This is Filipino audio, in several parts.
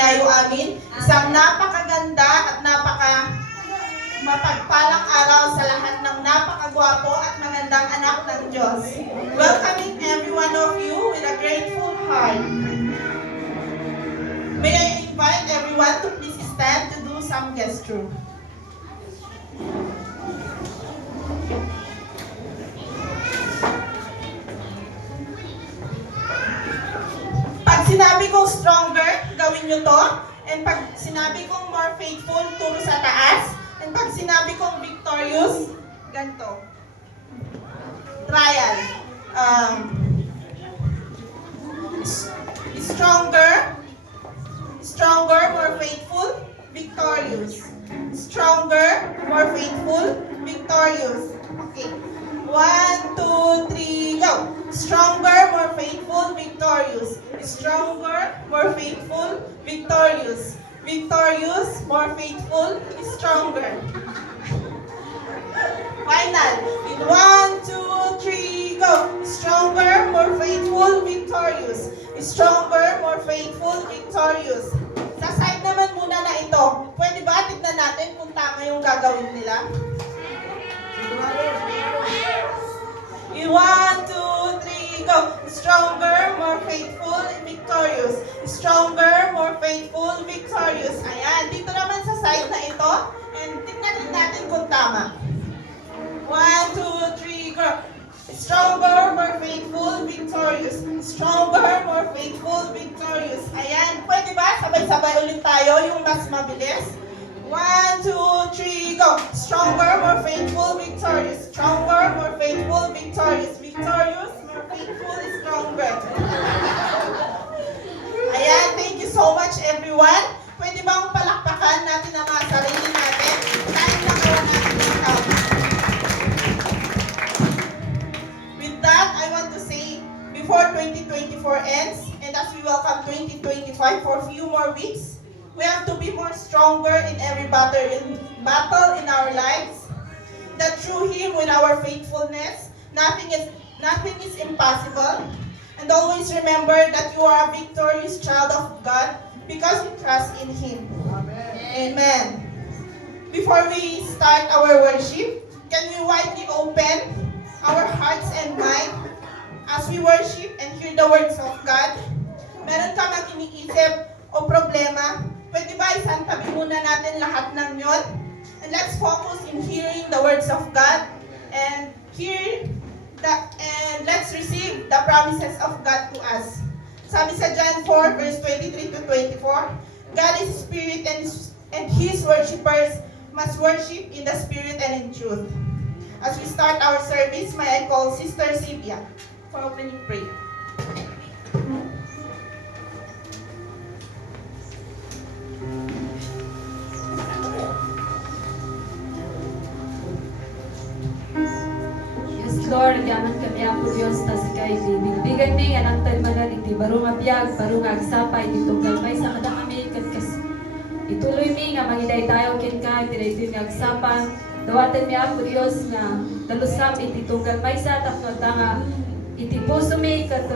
inihayo amin. Isang napakaganda at mapagpalang araw sa lahat ng napakagwapo at magandang anak ng Diyos. Welcoming every one of you with a grateful heart. May I invite everyone to please stand to do some gesture. Pag sinabi kong stronger, gawin nyo to. And pag sinabi kong more faithful, turo sa taas. And pag sinabi kong victorious, ganito. Trial. Stronger, more faithful, victorious. Stronger, more faithful, victorious. Okay. 1, 2, 3, go. Stronger, more faithful, victorious. Stronger, more faithful, victorious. Victorious, more faithful, stronger. Final. In 1, 2, 3, go. Stronger, more faithful, victorious. Stronger, more faithful, victorious. Sa side naman muna na ito. Pwede ba tignan natin kung tama yung gagawin nila? In 1, 2, 3, go. Stronger, more faithful, victorious. Stronger, more faithful, victorious. Ayan. Dito naman sa side na ito. And tignan natin kung tama. 1, 2, 3, go. Stronger, more faithful, victorious. Stronger, more faithful, victorious. Ayan. Pwede ba? Sabay-sabay ulit tayo. Yung mas mabilis. 1, 2, 3, go. Stronger, more faithful, victorious. Stronger, more faithful, victorious. Victorious, more faithful, stronger. Ayan, thank you so much everyone. Pwede bang palakpakan natin ang mga sarili natin? Kahit nakawa natin yung count. With that, I want to say, before 2024 ends, and as we welcome 2025 for a few more weeks, we have to be more stronger in every battle in our lives. That through Him, with our faithfulness, nothing is impossible. And always remember that you are a victorious child of God because you trust in Him. Amen. Amen. Before we start our worship, can we widely open our hearts and mind as we worship and hear the words of God? Meron ka mang iniisip o problema? Pwede ba isantabi muna natin lahat ng yon? And let's focus in hearing the words of God and let's receive the promises of God to us. Sabi sa John 4 verse 23 to 24, God is spirit and His worshippers must worship in the spirit and in truth. As we start our service, may I call Sister Sylvia for opening prayer. Lord, yaman kami ang Diyos na si kay bigbigan mi nga nang tagmanan iti baro nga biyag, baro nga agsapay dito gamay sa kada kami katkas. Ituloy mi nga mangiday tayo ken ka iti nga agsapan. Dawatan mi ang Diyos nga dalusam iti tunggal may sa tapno nga iti puso mi kat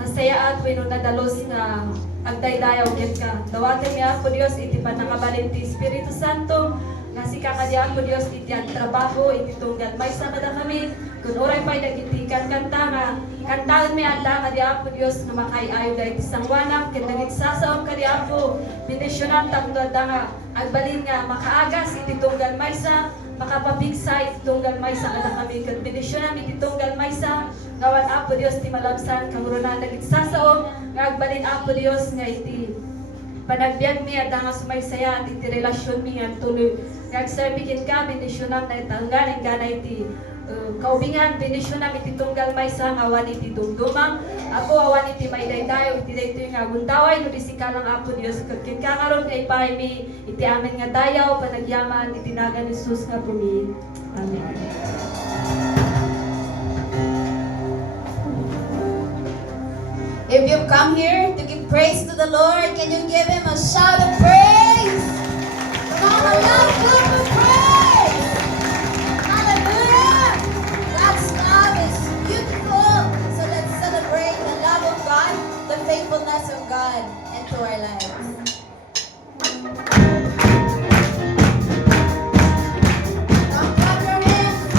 nasaya at wenno nadalos nga agdaydayaw ken ka. Dawatan mi ang Diyos iti panangabalin ti Espiritu Santo. Nga si kakadiyan ko Diyos iti ang trabaho, iti tunggal may sa kada kami. Kung oray pa'y nagitikan kanta nga, kantaan mi anda kadiyan ko Diyos nga makaiayo da iti sangwanang, ken nagitsasaom kadiyan ko, bindisyonan tapno da nga, agbalin nga makaagas iti tunggal may sa, makapabigsa iti tunggal may sa kada kami. Ken bindisyonan iti tunggal may sa, ngawan apo Diyos ti malabsan, kamurunan nagitsasaom, nga agbalin apo Diyos nga iti panagbiag mi at nga sumaysaya at iti relasyon mi nga tuloy. Nagsabihin ka, bendisyonan na itanggaling ka na iti kaubingan, bendisyonan iti tunggal may sa awan iti dumdumang. Apo awan iti may daydayo, iti daytoy nga guntaway, no disikalang apo Diyos. Kakaroon nga ipahay mi, iti amin nga dayaw, panagyaman, iti naga ni Jesus nga pumi. Amen. If you've come here to give praise to the Lord, can you give Him a shout of praise? Come on, a loud clap of praise! Hallelujah! God's love is beautiful. So let's celebrate the love of God, the faithfulness of God. And to our lives. Now clap your hands.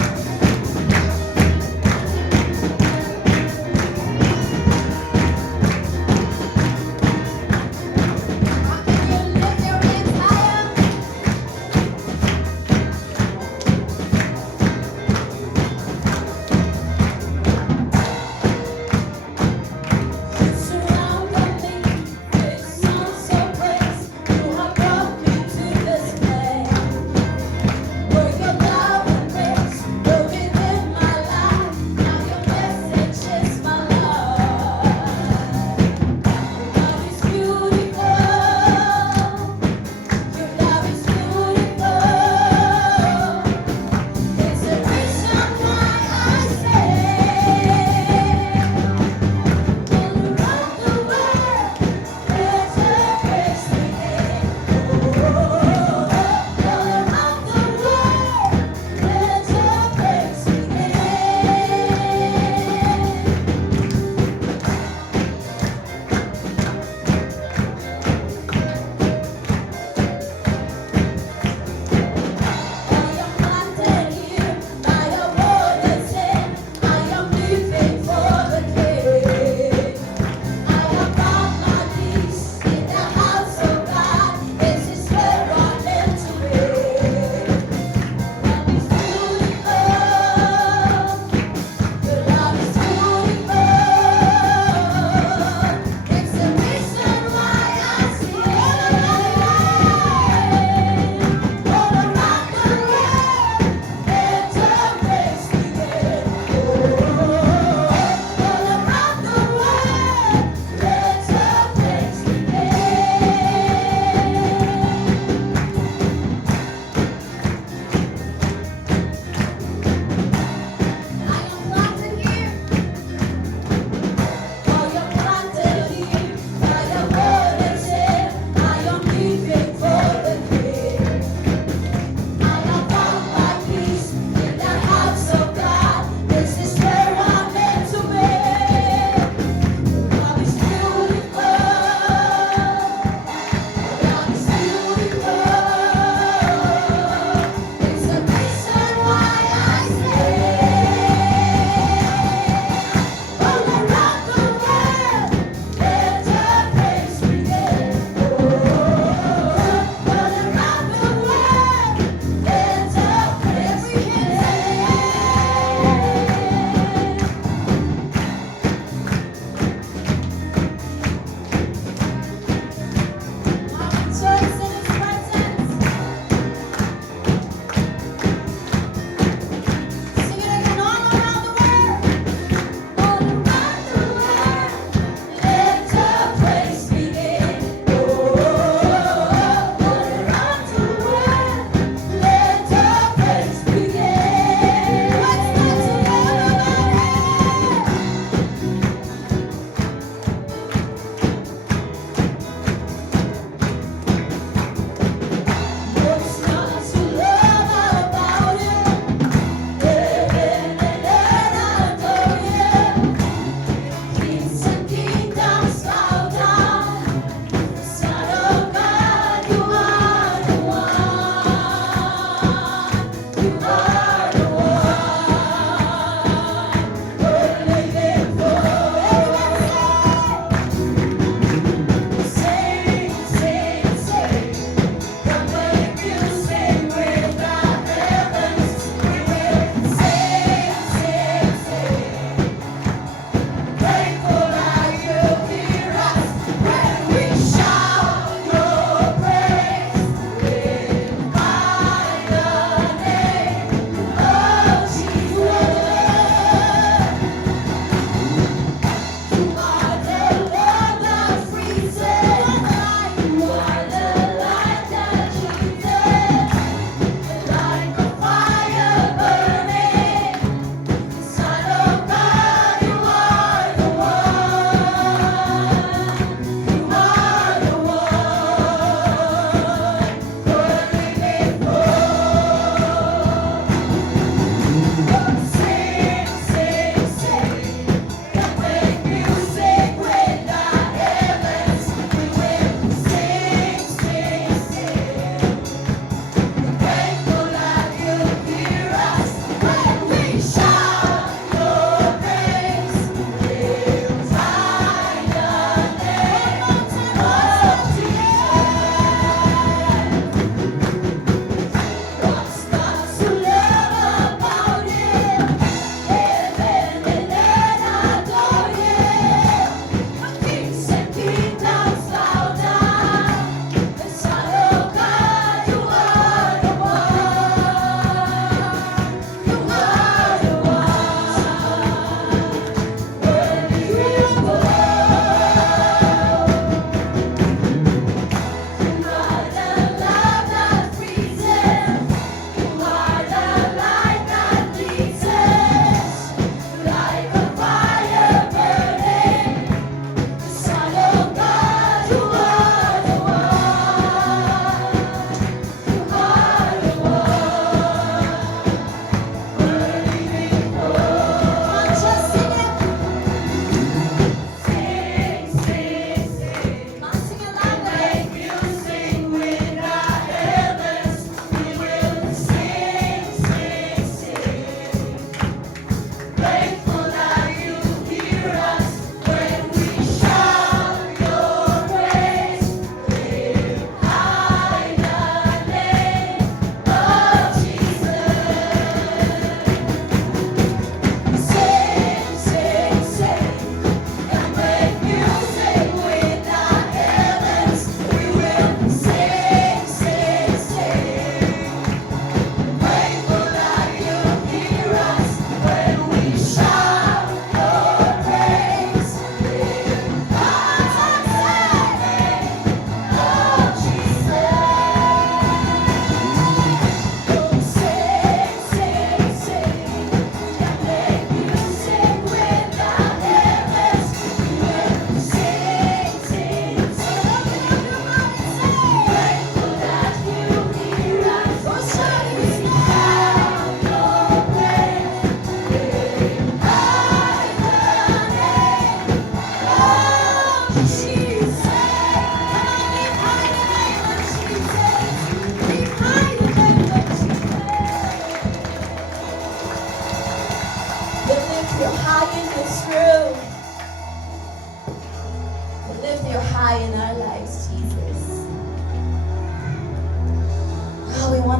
Now can you lift your hands higher? Surround me with songs of praise. You have brought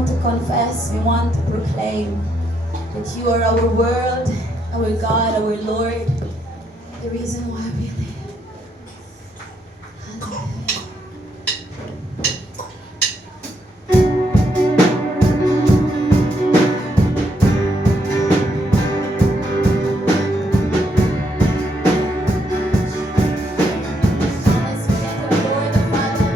want to confess, we want to proclaim that you are our world, our God, our Lord, the reason why we live. Hallelujah. Let's begin to adore the Father.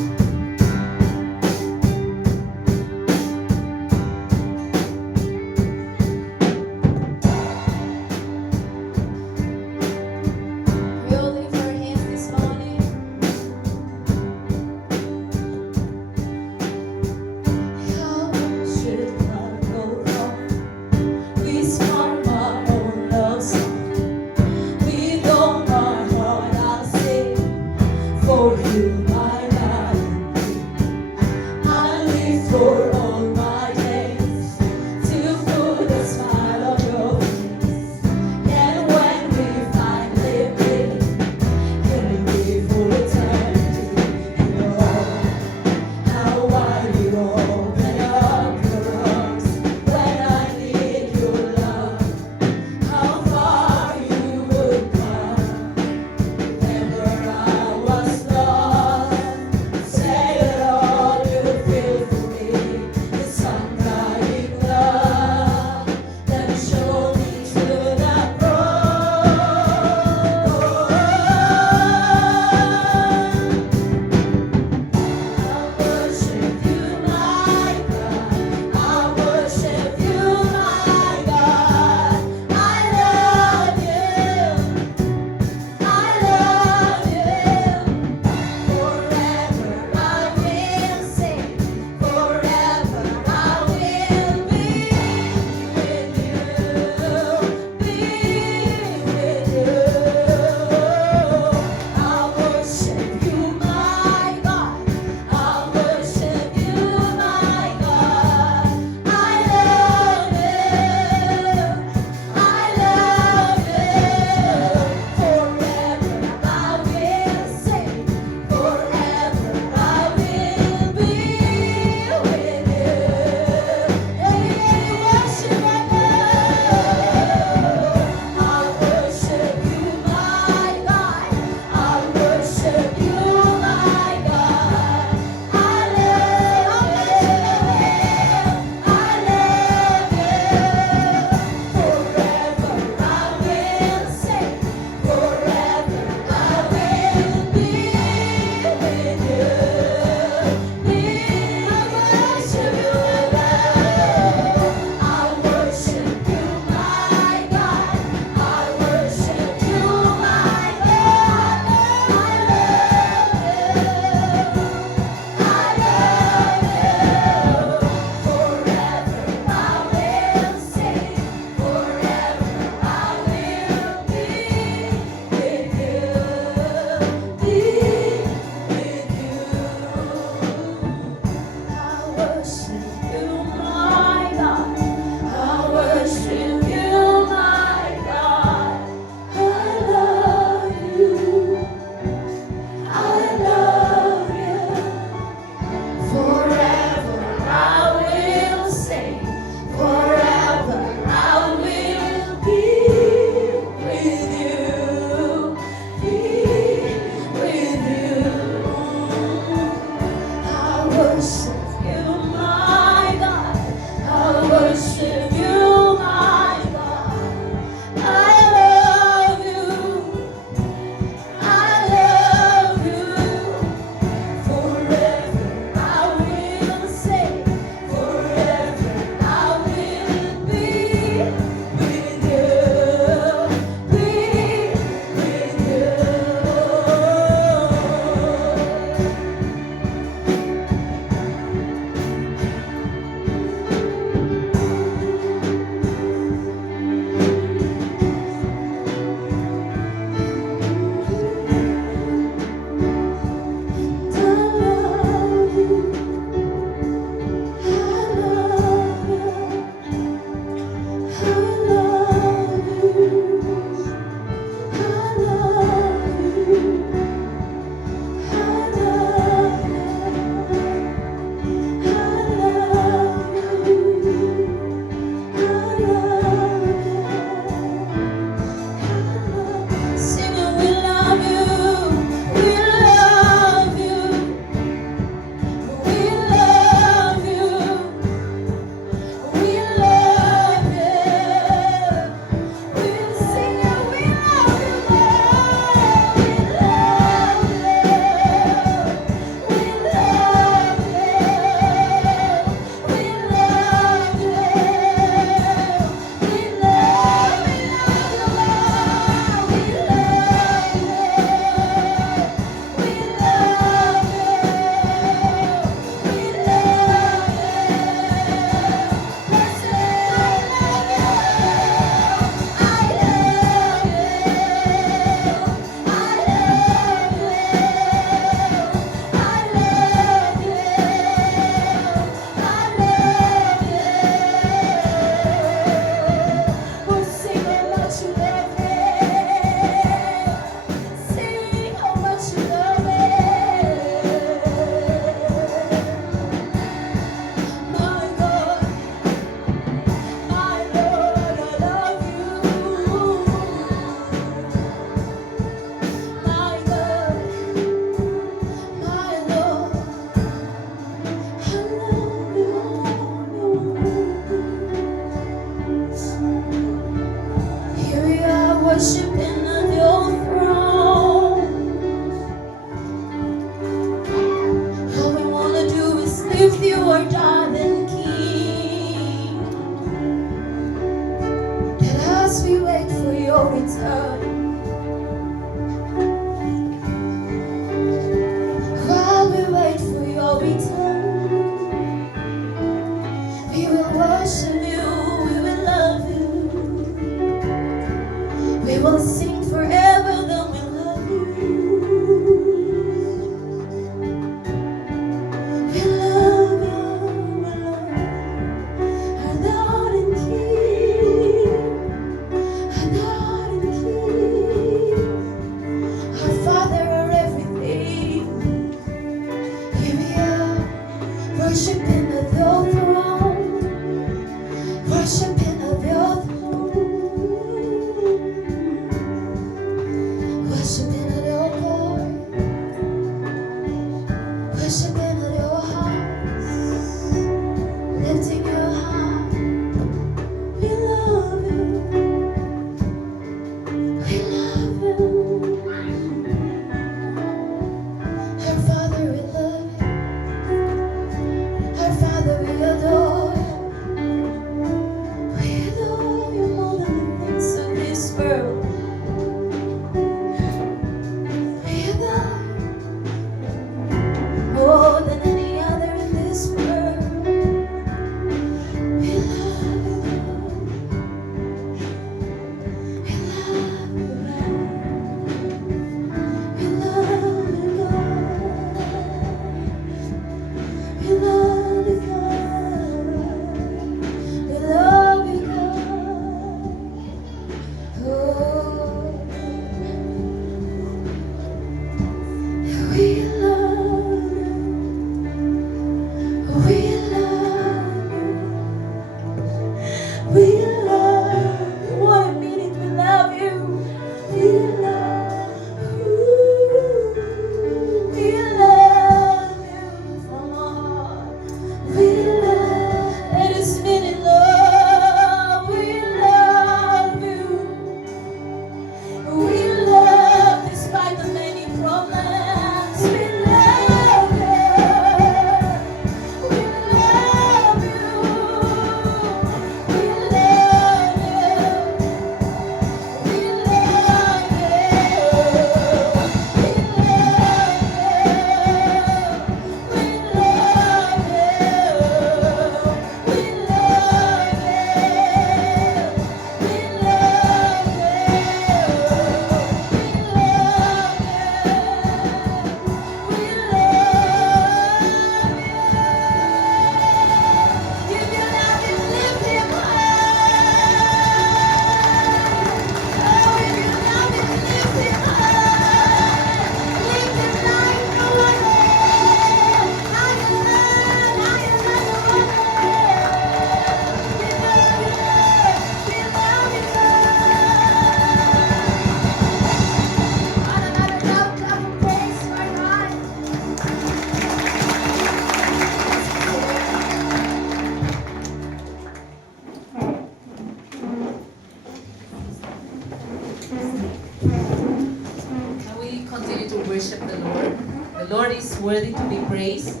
worship the Lord. The Lord is worthy to be praised.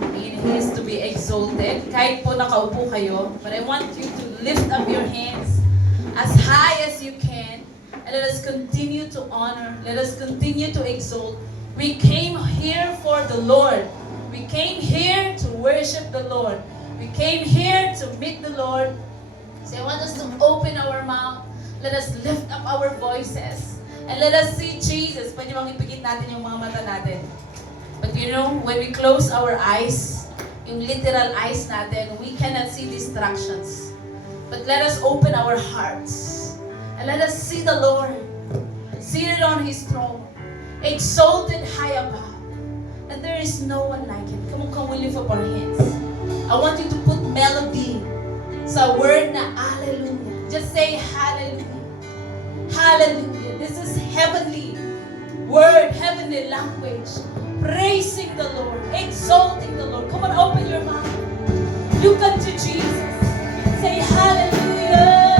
And He is to be exalted. Kahit po nakaupo kayo, but I want you to lift up your hands as high as you can. And let us continue to honor. Let us continue to exalt. We came here for the Lord. We came here to worship the Lord. We came here to meet the Lord. So I want us to open our mouth. Let us lift up our voices. And let us see Jesus. Pwede bang ipikit natin yung mga mata natin? But you know, when we close our eyes, yung literal eyes natin, we cannot see distractions. But let us open our hearts. And let us see the Lord seated on His throne, exalted high above. And there is no one like Him. Come on, can we lift up our hands? I want you to put melody sa word na hallelujah. Just say hallelujah. Hallelujah. This is heavenly word, heavenly language. Praising the Lord, exalting the Lord. Come on, open your mouth. Look unto Jesus. Say hallelujah.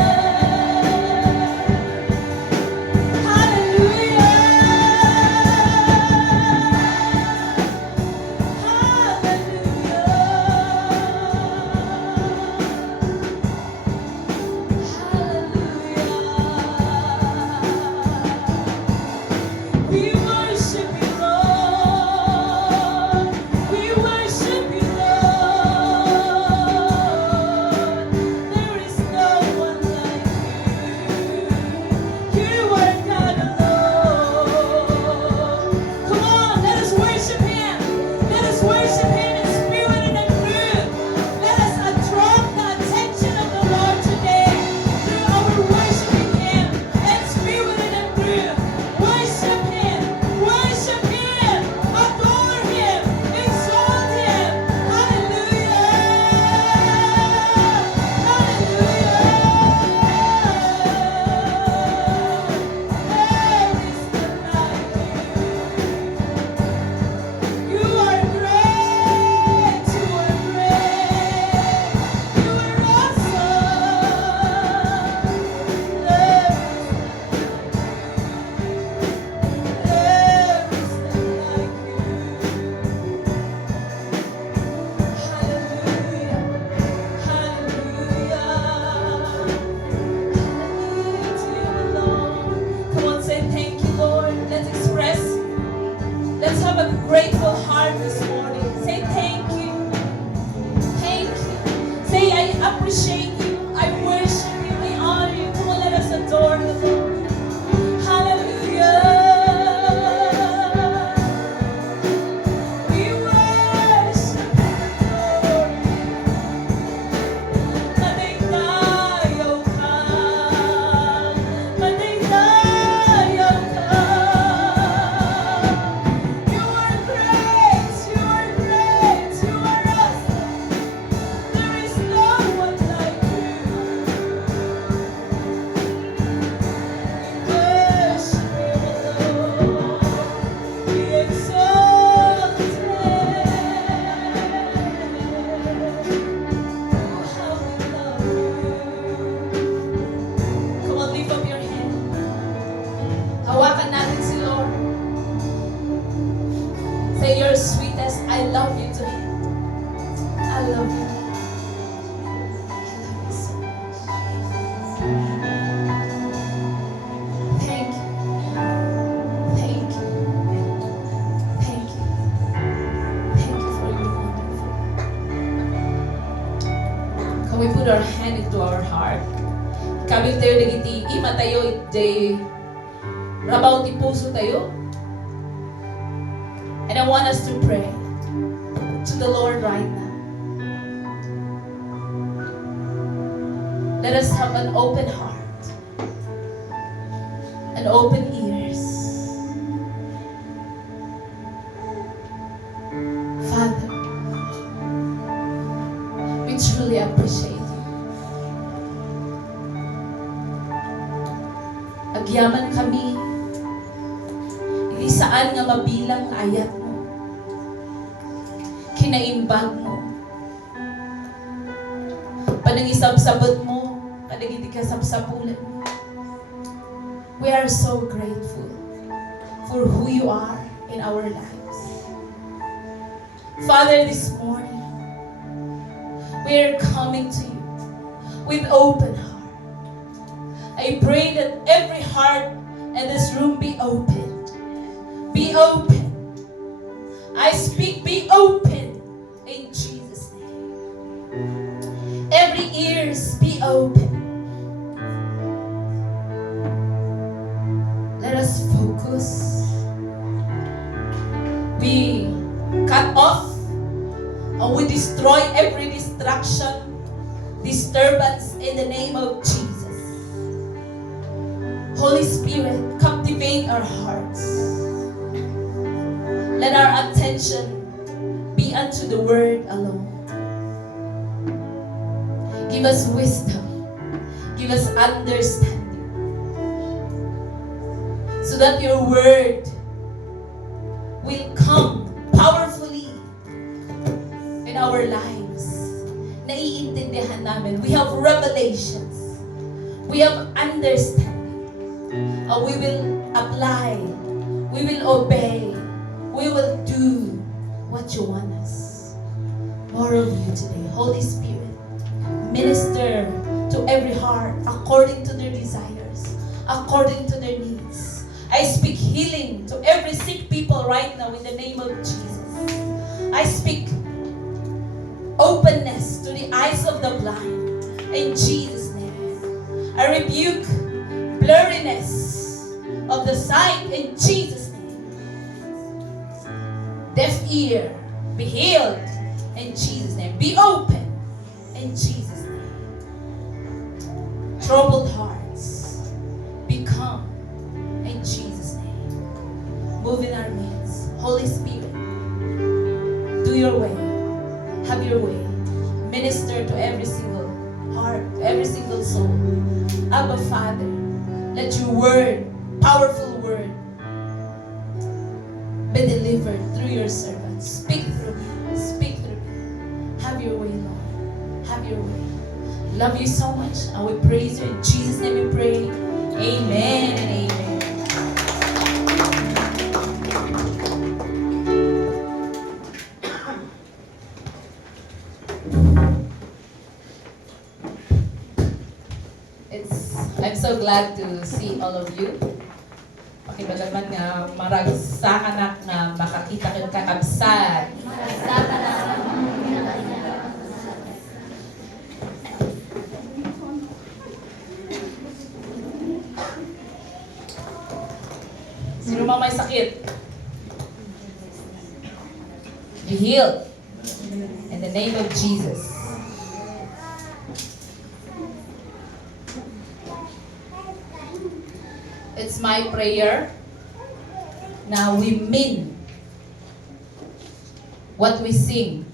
Grateful heart this morning. Say thank you. Thank you. Say I appreciate you. I worship you. I honor you. Come on, let us adore the Lord. Hallelujah. We worship the Lord. Maligtayaw ka. Maligtayaw ka. You are great. You are great. You are awesome. There is no one like you. We worship you, Lord. We exalt you. Oh, how we love you. Come on, lift up your hand. Hawakan natin si Lord. Say you're sweetest. I love you to Him. I love you. I love you so much. Thank you. Thank you. Thank you. Thank you for your wonderful. Can we put our hand into our heart? Kami tayo nagiti, ima tayo, iti, rabaw ti puso tayo. And I want us to pray to the Lord right now. Let us have an open heart, and open ears. Father, we truly appreciate you. Agyaman kami, hindi saan nga mabilang ayat mo, kinaimbag mo, panangisabsabot mo, kadagiti kasabsapulan mo. We are so grateful for who you are. in our lives. Father, this morning, we are coming to you with open heart. I pray that every heart in this room be open. Be open. I speak, be open in Jesus' name. Every ears be open. Let us focus. We cut off and we destroy every distraction, disturbance in the name of Jesus. Holy Spirit, captivate our hearts. Let our attention be unto the word alone. Give us wisdom. Give us understanding. So that your word will come powerfully in our lives. Naiintindihan namin. We have revelations. We have understanding. And we will apply. We will obey. We will do what you want us. More of you today. Holy Spirit, minister to every heart according to their desires, according to their needs. I speak healing to every sick people right now in the name of Jesus. I speak openness to the eyes of the blind in Jesus' name. I rebuke blurriness of the sight in Jesus' name. Deaf ear, be healed in Jesus' name. Be open in Jesus' name. Troubled hearts, be calm in Jesus' name. Move in our midst. Holy Spirit, do your way. Have your way. Minister to every single heart, to every single soul. Abba, Father, let your word, powerful word, be delivered through your servants. Speak through me. Speak through me. Have your way, Lord. Have your way. Love you so much, and we praise you. In Jesus' name we pray. Amen and amen. I'm so glad to see all of you. Pakibalaman nga maragsakan na makakita kayong kakabsat. Sino mang may sakit? Be healed in the name of Jesus. It's my prayer na we mean what we sing.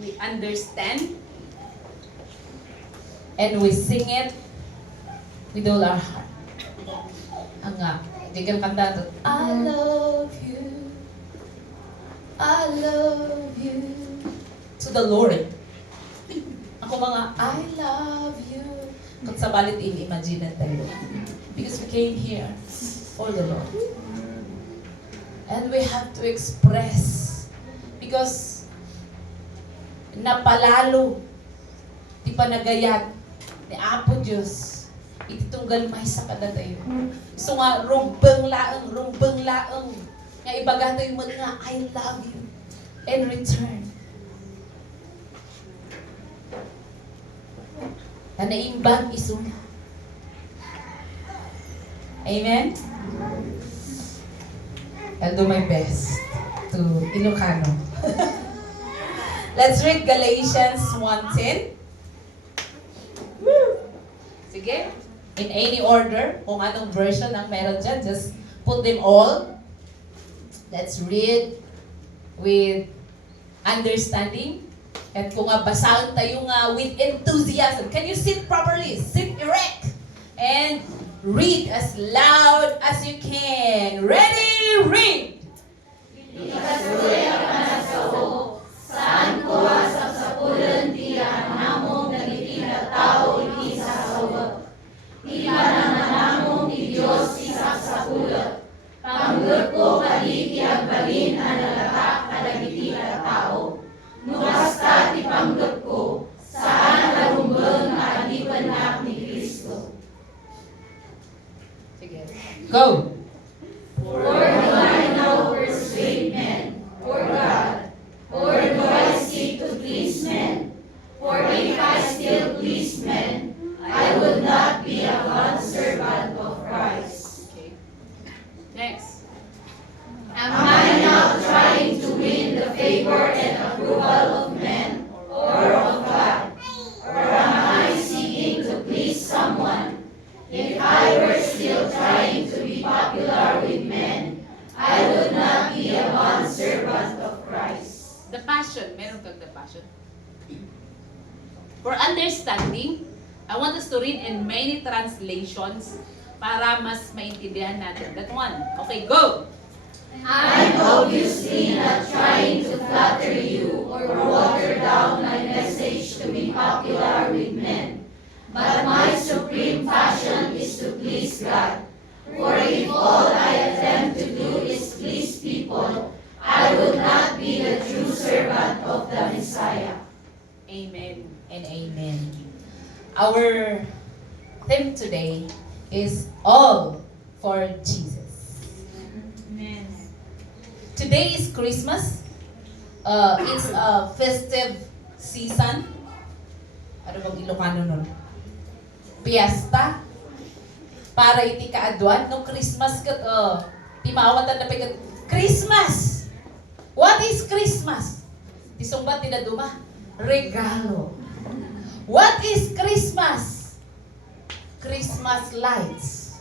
We understand and we sing it with all our heart. Hanga, di ka kanta to, I love you, I love you, to the Lord. Ako mga, I love you. Kung sa balit i-imagine tayo. Because we came here for the Lord. And we have to express. Because napalalo, di pa nagayat, ni Apo Diyos, ititunggal may sa kada tayo. So nga, rumbang laang, nga ibaga tayo mo nga, I love you, in return. Na naimbang isuna. Amen? I'll do my best to Ilocano. Let's read Galatians 1:10. Sige. In any order, kung anong version ang meron dyan, just put them all. Let's read with understanding. At kung basahan tayo nga with enthusiasm, can you sit properly? Sit erect. And read as loud as you can. Ready? Read! Ikasuya ka na sa o, saan ko asap sa pulan tiyan, namong nagitira tao isa sa uwag. Iba na namong ni Diyos isa sa pulat. Panggul Passion. Meron kang The Passion. For understanding, I want us to read in many translations para mas maintindihan natin. That one. Okay, go! I'm obviously not trying to flatter you or water down my message to be popular with men. But my supreme passion is to please God. For if all I attempt to do is please people, I would not be the true servant of the Messiah. Amen and amen. Our theme today is all for Jesus. Amen. Today is Christmas. It's a festive season. Ano bang Ilocano nun? Fiesta. Para iti kaadwan no Christmas kat timawatan na pikat Christmas. What is Christmas? Tisungbat tinaduma. Regalo. What is Christmas? Christmas lights.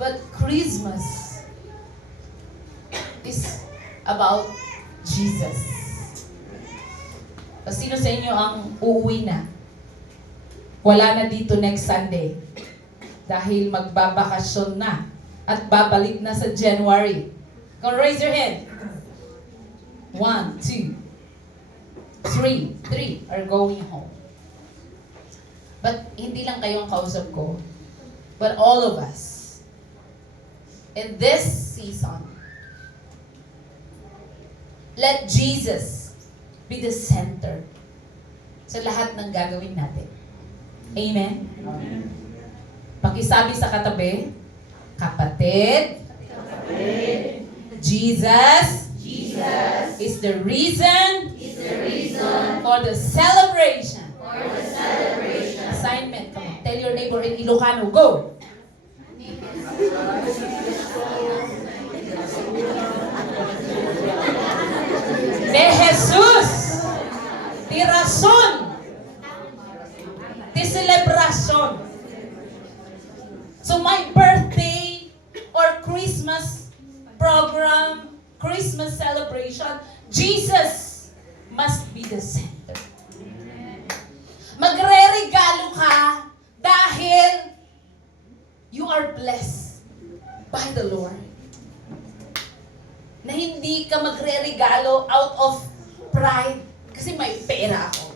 But Christmas is about Jesus. Sino sa inyo ang uuwi na? Wala na dito next Sunday. Dahil magbabakasyon na. At babalik na sa January. Come raise your hand. 1, 2, 3. 3 are going home. But hindi lang kayo ang kausap ko. But all of us. In this season, let Jesus be the center sa lahat ng gagawin natin. Amen? Pakisabi sa katabi, kapatid, Jesus is the reason for the celebration. Assignment. Come on. Tell your neighbor in Ilocano. Go! De Jesus, ti rason, ti celebrasyon. So my birthday or Christmas program, Christmas celebration, Jesus must be the center. Magre-regalo ka dahil you are blessed by the Lord. Na hindi ka magre-regalo out of pride kasi may pera ako.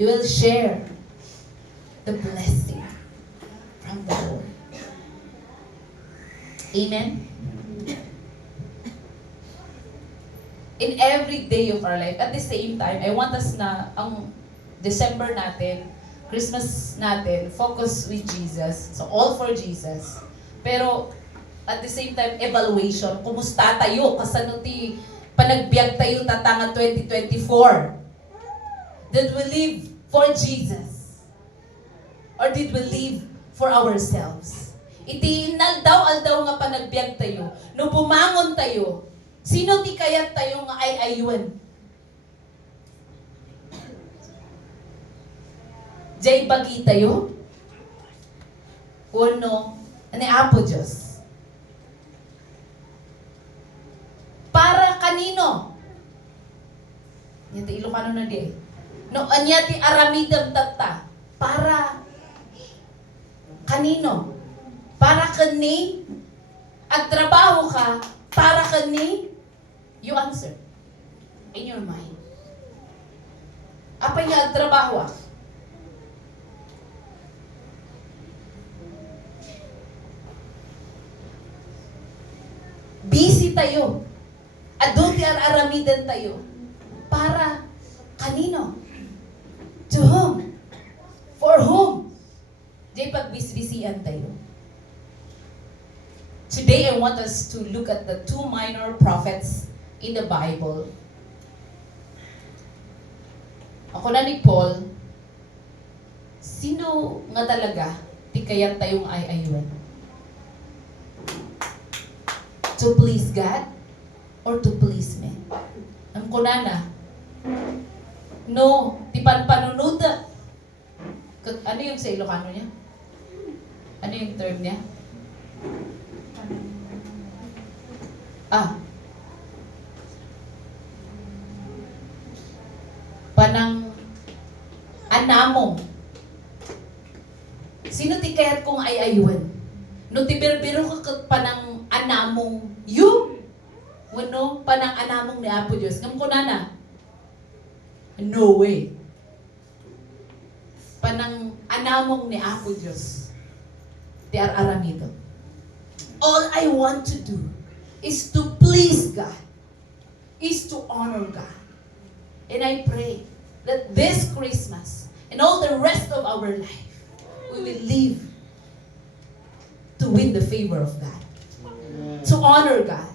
You will share the blessing from the Lord. Amen? In every day of our life, at the same time, I want us na ang December natin, Christmas natin, focus with Jesus. So, all for Jesus. Pero, at the same time, evaluation. Kumusta tayo? Kasano ti panagbiag tayo tatanga 2024? Did we live for Jesus? Or did we live for ourselves? Iti naldaw-aldaw nga panagbiag tayo. No bumangon tayo, sino ti kayat tayo nga ay-ayuan? Jay bagi tayo? Uno, ani apo Diyos. Para kanino? Yati Ilocano na di. No, anya ti aramidam tata. Para kanino? Para kani? Agtrabaho ka? Para kani? You answer. In your mind. Apa niya agtrabaho ah? Busy tayo. Adunti aramidan tayo. Para kanino? To whom? For whom? Di pagbisbisian tayo. Today, I want us to look at the two minor prophets in the Bible. Ako na ni Paul, sino nga talaga di kaya tayong ay-ayuan? To please God or to please men? Ang kunana, no, di panpanunuda. Ano yung sa Ilocano niya? Ano yung term niya? Panang anamong. Sino ti kayat kong ayayuan? No ti birbiro ka kat panang anamong you? Wano panang anamong ni Apo Diyos? Ngam ko na. No way. Panang anamong ni Apo Diyos. Ti aramido. All I want to do is to please God. Is to honor God. And I pray that this Christmas and all the rest of our life, we will live to win the favor of God. To honor God.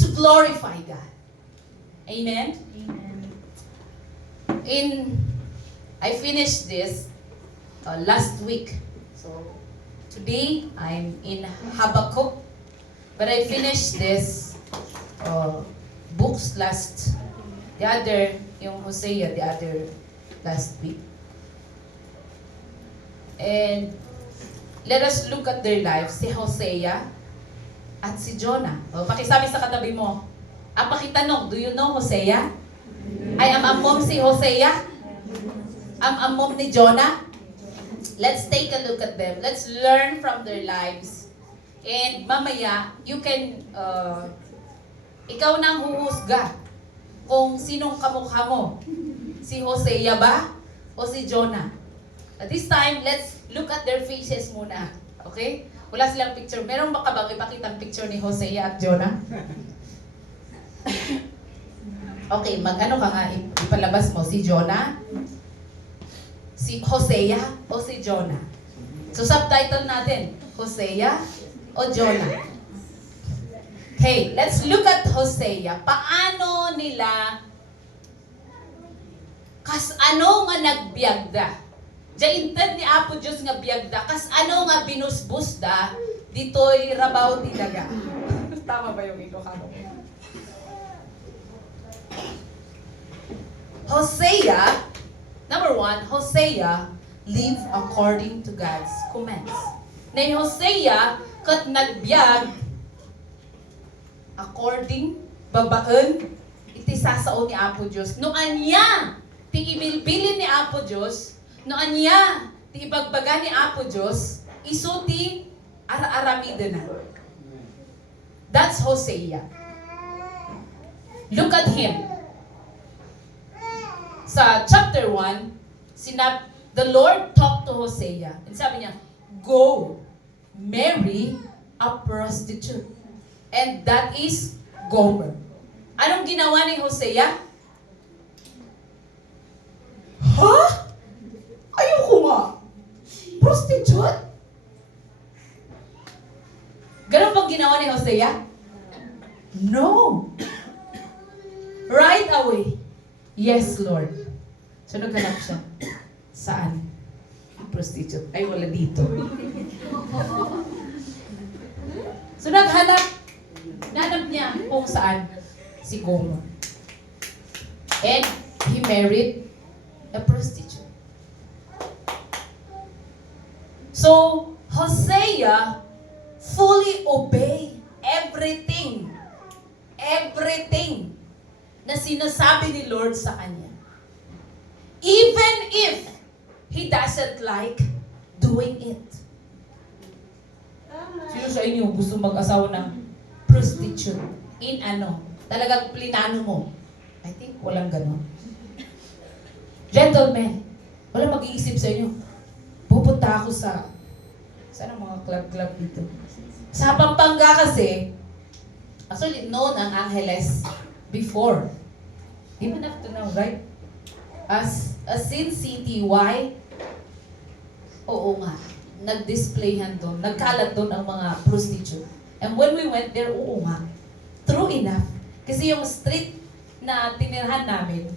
To glorify God. Amen? I finished this last week. So, today, I'm in Habakkuk. But I finished this books yung Hosea, the other last week. And let us look at their lives, si Hosea at si Jonah. Pakisabi sa katabi mo, pakitanong, do you know Hosea? Ay, am mom si Hosea? Am mom ni Jonah? Let's take a look at them. Let's learn from their lives. And mamaya, you can, ikaw nang huhusga kung sinong kamukha mo. Si Hosea ba? O si Jonah? At this time, let's look at their faces muna. Okay? Wala silang picture. Meron ba ka bang ipakitang picture ni Hosea at Jonah? Okay, mag-ano ka nga, ipalabas mo, si Jonah, si Hosea, o si Jonah. So, subtitle natin, Hosea o Jonah. Okay, let's look at Hosea. Paano nila, kas ano nga nagbiagda? Diyan ni Apo Diyos nga biagda, kas ano nga binusbusda, dito'y rabaw ti daga. Tama ba yung Ilocano? Hosea, number 1, Hosea live according to God's commands. Na Hosea, kat nagbiag, according, babaan, iti sasao ni Apo Diyos. No anya, ti ibilbilin ni Apo Diyos, no anya, ti ibagbaga ni Apo Diyos, iso ti ara-aramida na. That's Hosea. Look at him. Sa chapter 1, the Lord talked to Hosea. And sabi niya, go, marry a prostitute. And that is Gomer. Anong ginawa ni Hosea? Ha? Ayoko nga. Prostitute? Ganun bang ginawa ni Hosea? No. Right away. Yes, Lord. So naghanap siya. Saan? Prostitute. Ay, wala dito. So naghanap niya kung saan si Gomer. And he married a prostitute. So, Hosea fully obey everything na sinasabi ni Lord sa kanya. Even if he doesn't like doing it. Sino sa inyo gusto mag-asawa ng prostitute? In ano? Talagang plinano mo. I think walang gano'n. Gentlemen, wala mag-iisip sa inyo. Pupunta ako sa saan ang mga club dito? Sa Pampanga kasi, actually known ang Angeles before. Even up to now, right? As a Sin City, why? Oo nga. Nag-displayhan doon. Nagkalat doon ang mga prostitute. And when we went there, oo nga. True enough. Kasi yung street na tinirhan namin,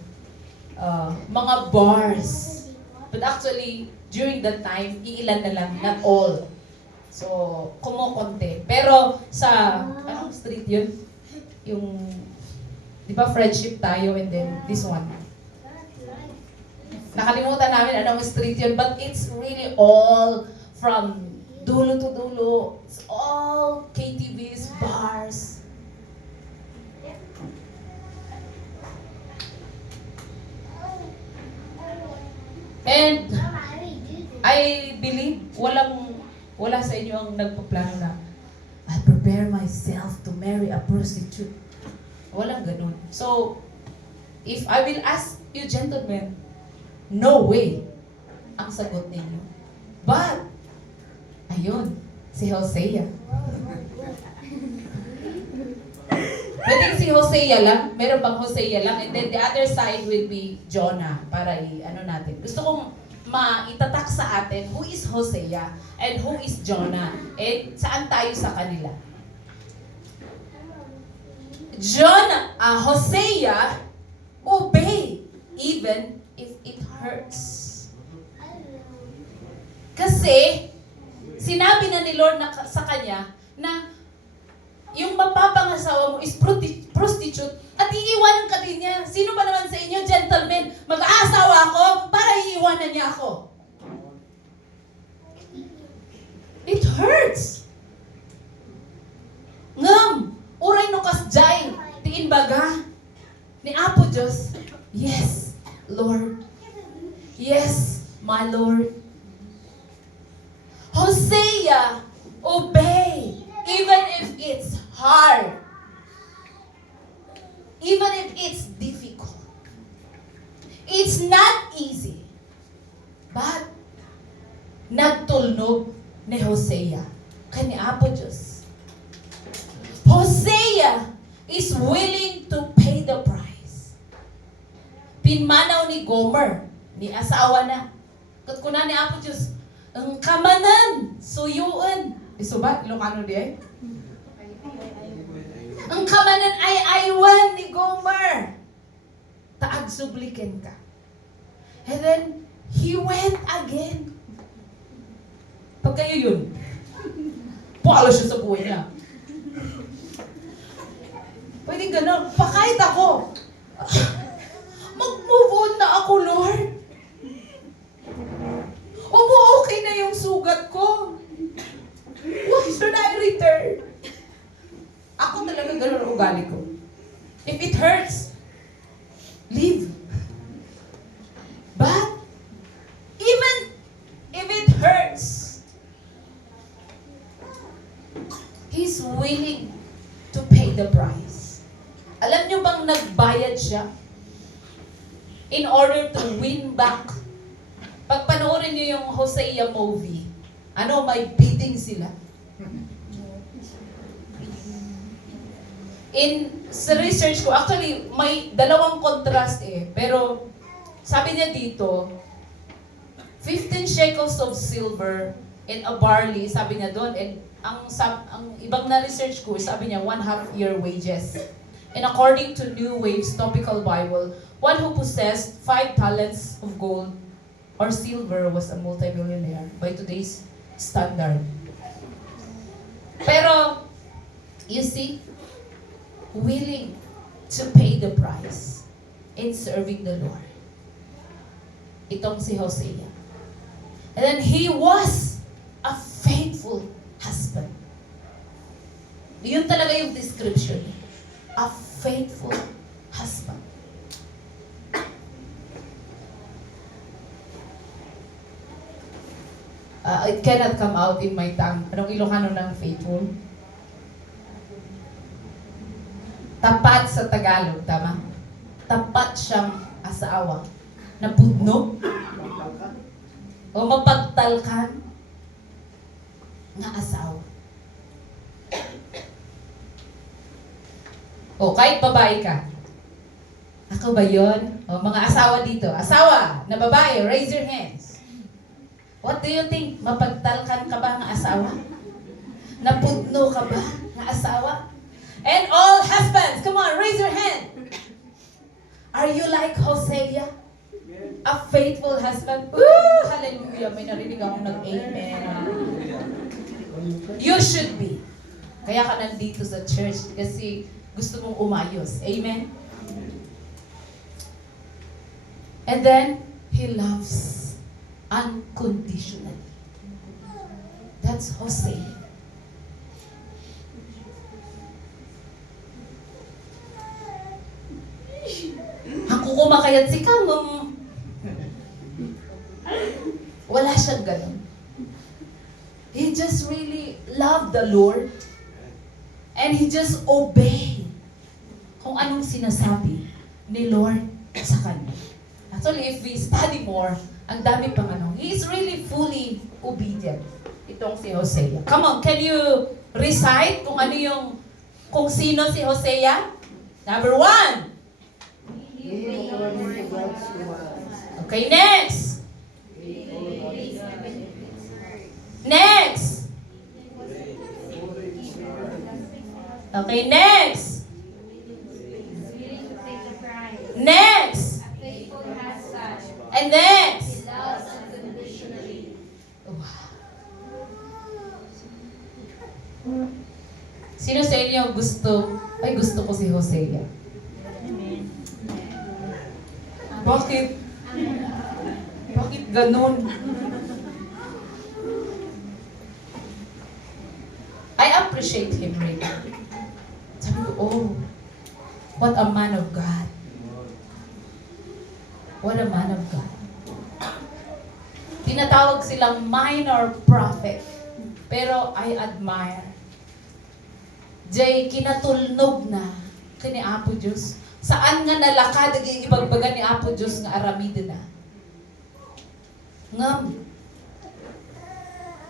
mga bars. But actually, during that time, iilan na lang, not all. So, kumukonti. Pero sa, anong street yun? Yung, di ba friendship tayo and then this one. Nakalimutan namin anong street yun, but it's really all from dulo to dulo. It's all KTVs, bars. And I believe wala sa inyo ang nagpaplano na I prepare myself to marry a prostitute. Walang ganun. So, if I will ask you gentlemen, no way ang sagot ninyo. But, ayun, si Hosea. Pwedeng si Hosea lang, meron bang Hosea lang, and then the other side will be Jonah, para ano natin. Gusto kong maitatak sa atin who is Hosea and who is Jonah, and saan tayo sa kanila. Hosea, obey even if it hurts. Kasi, sinabi na ni Lord sa kanya na yung mapapangasawa mo is prostitute at iiwanan ka din niya. Sino ba naman sa inyo, gentlemen, mag-aasawa ako para iiwanan niya ako? It hurts. Ngam, uray no kasjay, tiin baga, ni Apo Diyos, yes, Lord. Yes, my Lord. Hosea, obey, even if it's hard. Even if it's difficult. It's not easy. But, nagtulnog ni Hosea kani Apo Diyos. Hosea is willing to pay the price. Pinmanaw ni Gomer, ni asawa na. Kutkuna ni Apo Diyos, ang kamanan, suyuan. Iso ba? Ilocano di ay? Ang kamanan ay aywan ni Gomer. Taag subliken ka. And then, he went again. Pag kayo yun, palo siya sa buhay niya. Pwede gano'n. Pakahit ako. Mag-move on na ako, Lord. Okay na yung sugat ko. Why should I return? Ako talaga gano'n ang ugali ko. If it hurts, leave. But, even if it hurts, He's willing to pay the price. Alam niyo bang nagbayad siya in order to win back? Pag panoorin niyo yung Hosea movie, may bidding sila. Sa research ko, actually, may dalawang contrast pero sabi niya dito, 15 shekels of silver and a barley, sabi niya doon, and ang ibang na research ko, sabi niya, 1/2 year wages. And according to New Waves Topical Bible, one who possessed 5 talents of gold or silver was a multimillionaire by today's standard. Pero, you see, willing to pay the price in serving the Lord. Itong si Hosea. And then he was a faithful husband. Yun talaga yung description. A faithful husband. It cannot come out in my tongue. Anong Ilocano ng faithful? Tapat sa Tagalog, tama? Tapat siyang asawa. Napudno? O mapagtalkan nga asawa. O kahit babae ka. Ako ba yun? O mga asawa dito. Asawa na babae, raise your hands. What do you think? Mapagtalkan ka ba nga asawa? Napudno ka ba nga asawa? And all husbands, come on, raise your hand. Are you like Hosea? A faithful husband? Woo! Hallelujah! May narinig akong nag-amen. You should be. Kaya ka nandito sa church kasi gusto mong umayos. Amen? And then, He loves unconditionally. That's Hosea. Ako kumakayat si Kang. Wala siyang ganun. He just really loved the Lord. And he just obeyed kung anong sinasabi ni Lord sa kanya. Actually, if we study more, ang dami pang ano. He is really fully obedient. Itong si Hosea. Come on, can you recite kung sino si Hosea? Number 1. Okay, next. Next. Okay, next. Next. And next. Sino sa inyo gusto ko si Hosea? Bakit? Bakit ganun? I appreciate him really. Sabi ko, oh, what a man of God. What a man of God. Tinatawag silang minor prophet. Pero I admire. Jay, kinatulnog na kini Apo Diyos. Saan nga nalakad ang ibagbaga ni Apo Diyos nga aramida na? Ngam.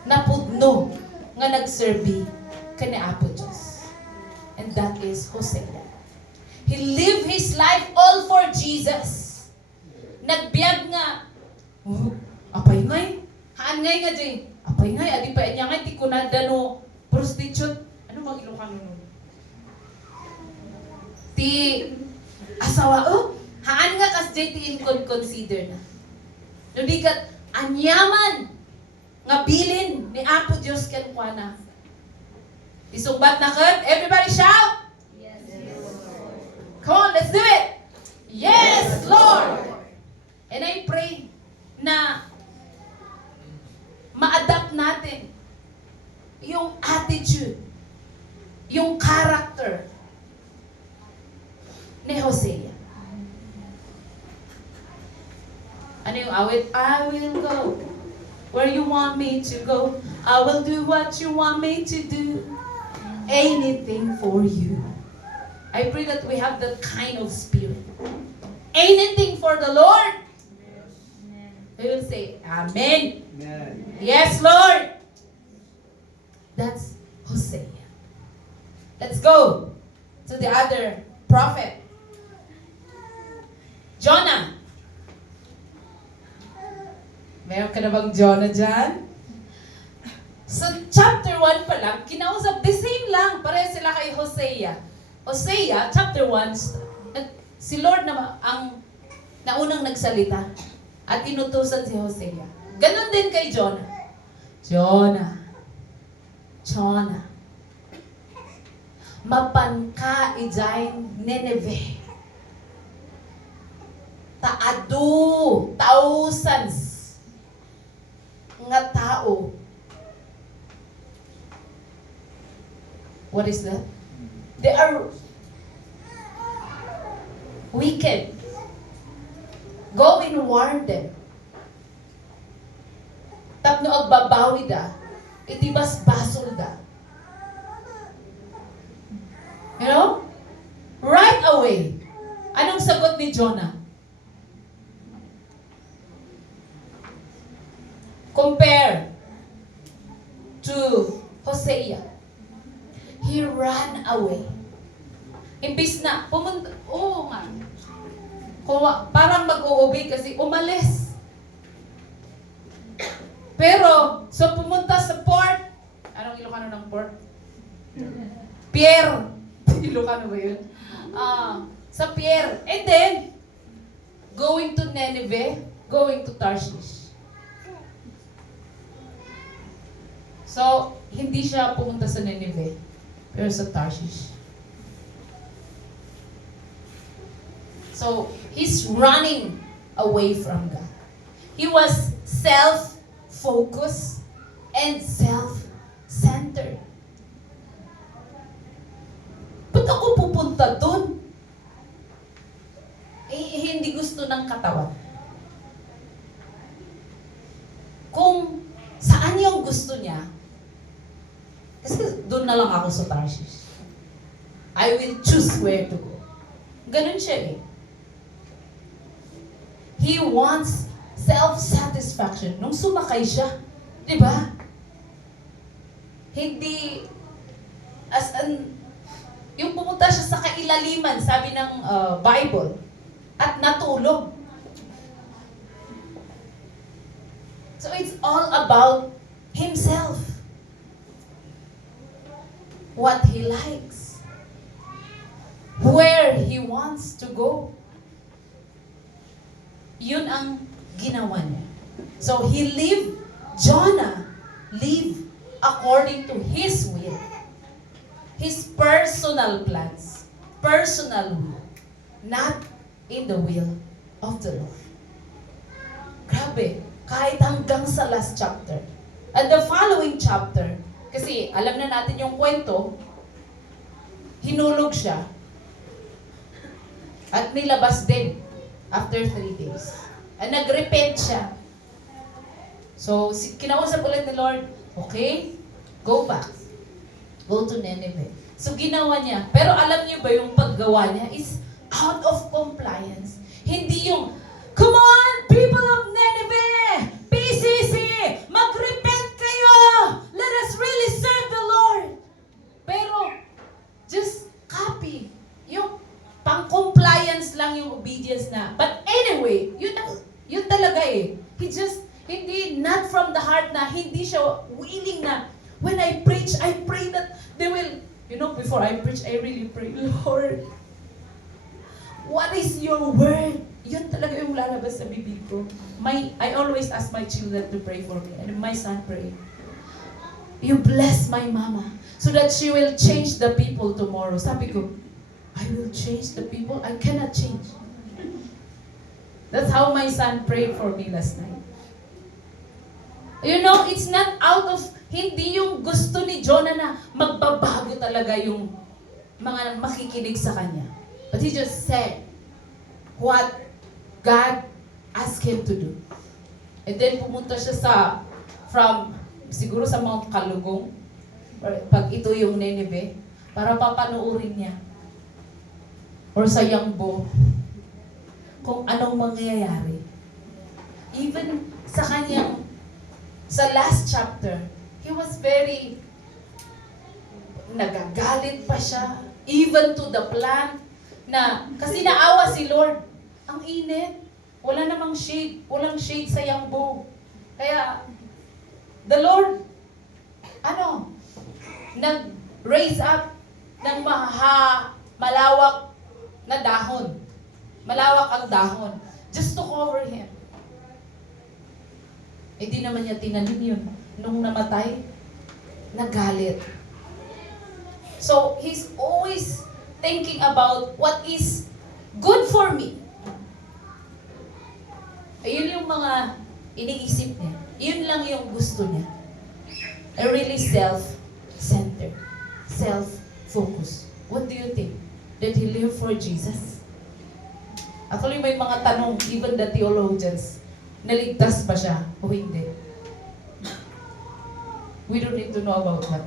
Napudno nga nagserbi kani Apo Diyos. And that is Hosea. He lived his life all for Jesus. Nagbiag nga. Apay ngay. Haan ngay nga, Jay. Apay ngay. Adi pa niya ngay. Tikunada no. Prostitute. Ano bang Ilocano nun? Ti asawa. Oh, haan nga kas Jay ti consider na. Nudi kat anyaman nga bilin ni Apo Diyos ken kuana. Isungbat na kat. Everybody shout. Yes, Lord. Come on, let's do it. Yes, Lord. And I pray na ma-adapt natin yung attitude, yung character ni Hosea. Ano yung awit? I will go where you want me to go. I will do what you want me to do. Anything for you. I pray that we have that kind of spirit. Anything for the Lord. We will say, Amen. Amen. Yes, Lord. That's Hosea. Let's go to the other prophet. Jonah. Meron ka na bang Jonah dyan? Sa chapter 1 pa lang, kinausap, the same lang. Pareho sila kay Hosea. Hosea, chapter 1, si Lord na ang naunang nagsalita at inutusan si Hosea. Ganon din kay Jonah. Jonah. Mapanka ijayin Nineveh. Taadu, thousands nga tao. What is that? They are wicked. Go and warn them. Tapno agbabawi da, itibas basol da. You know? Right away. Anong sagot ni Jonah? Compare to Hosea. He ran away. Imbis na, pumunta, oo nga. Parang mag-uubig kasi umalis. Pero, so pumunta sa port. Anong Ilocano ng port? Pier. Ilocano ba yun? Sa pier. And then, going to Nineveh, going to Tarshish. So, hindi siya pumunta sa Nineveh, pero sa Tarshish. So, he's running away from God. He was self-focused and self people-centered. Ba't ako pupunta dun? Hindi gusto ng katawan. Kung saan yung gusto niya, kasi doon na lang ako sa Tarshish. I will choose where to go. Ganun siya eh. He wants self-satisfaction. Nung sumakay siya, di ba? Hindi, yung pumunta siya sa kailaliman, sabi ng Bible, at natulog. So it's all about himself. What he likes. Where he wants to go. Yun ang ginawa niya. So Jonah lived according to his will. His personal plans. Personal will. Not in the will of the Lord. Grabe. Kahit hanggang sa last chapter. And the following chapter, kasi alam na natin yung kwento, hinulog siya. At nilabas din after 3 days. And nag-repent siya. So, kinausap ulit ni Lord, okay, go back. Go to Nineveh. So, ginawa niya. Pero alam niyo ba yung paggawa niya is out of compliance. Hindi yung, come on, people of Nineveh! PCC! Mag-repent kayo! Let us really serve the Lord! Pero, just copy. Yung pang-compliance lang yung obedience na. But anyway, yun talaga eh. Hindi, not from the heart na, hindi siya willing na, when I preach, I pray that they will, before I preach, I really pray, Lord, what is your word? Yun talaga yung lalabas sa bibig ko. I always ask my children to pray for me. And my son prayed. You bless my mama so that she will change the people tomorrow. Sabi ko, I will change the people? I cannot change. That's how my son prayed for me last night. It's not out of, hindi yung gusto ni Jonah na magbabago talaga yung mga makikinig sa kanya. But he just said what God asked him to do. And then pumunta siya siguro sa Mount Kalugong, pag ito yung Nineveh, para papanuurin niya. Or sa Yangbo, kung anong mangyayari. Even sa last chapter, he was very, nagagalit pa siya, even to the plan, kasi naawa si Lord. Ang init. Wala namang shade. Walang shade sa Yangbo. Kaya, the Lord, nag-raise up ng malawak na dahon. Malawak ang dahon. Just to cover him. Di naman niya tinanim yun. Nung namatay, nagalit. So, he's always thinking about what is good for me. Ayun yung mga iniisip niya. Yun lang yung gusto niya. Really self-centered. Self-focused. What do you think? Did he live for Jesus? Actually, may mga tanong, even the theologians, naligtas ba siya o hindi? We don't need to know about that.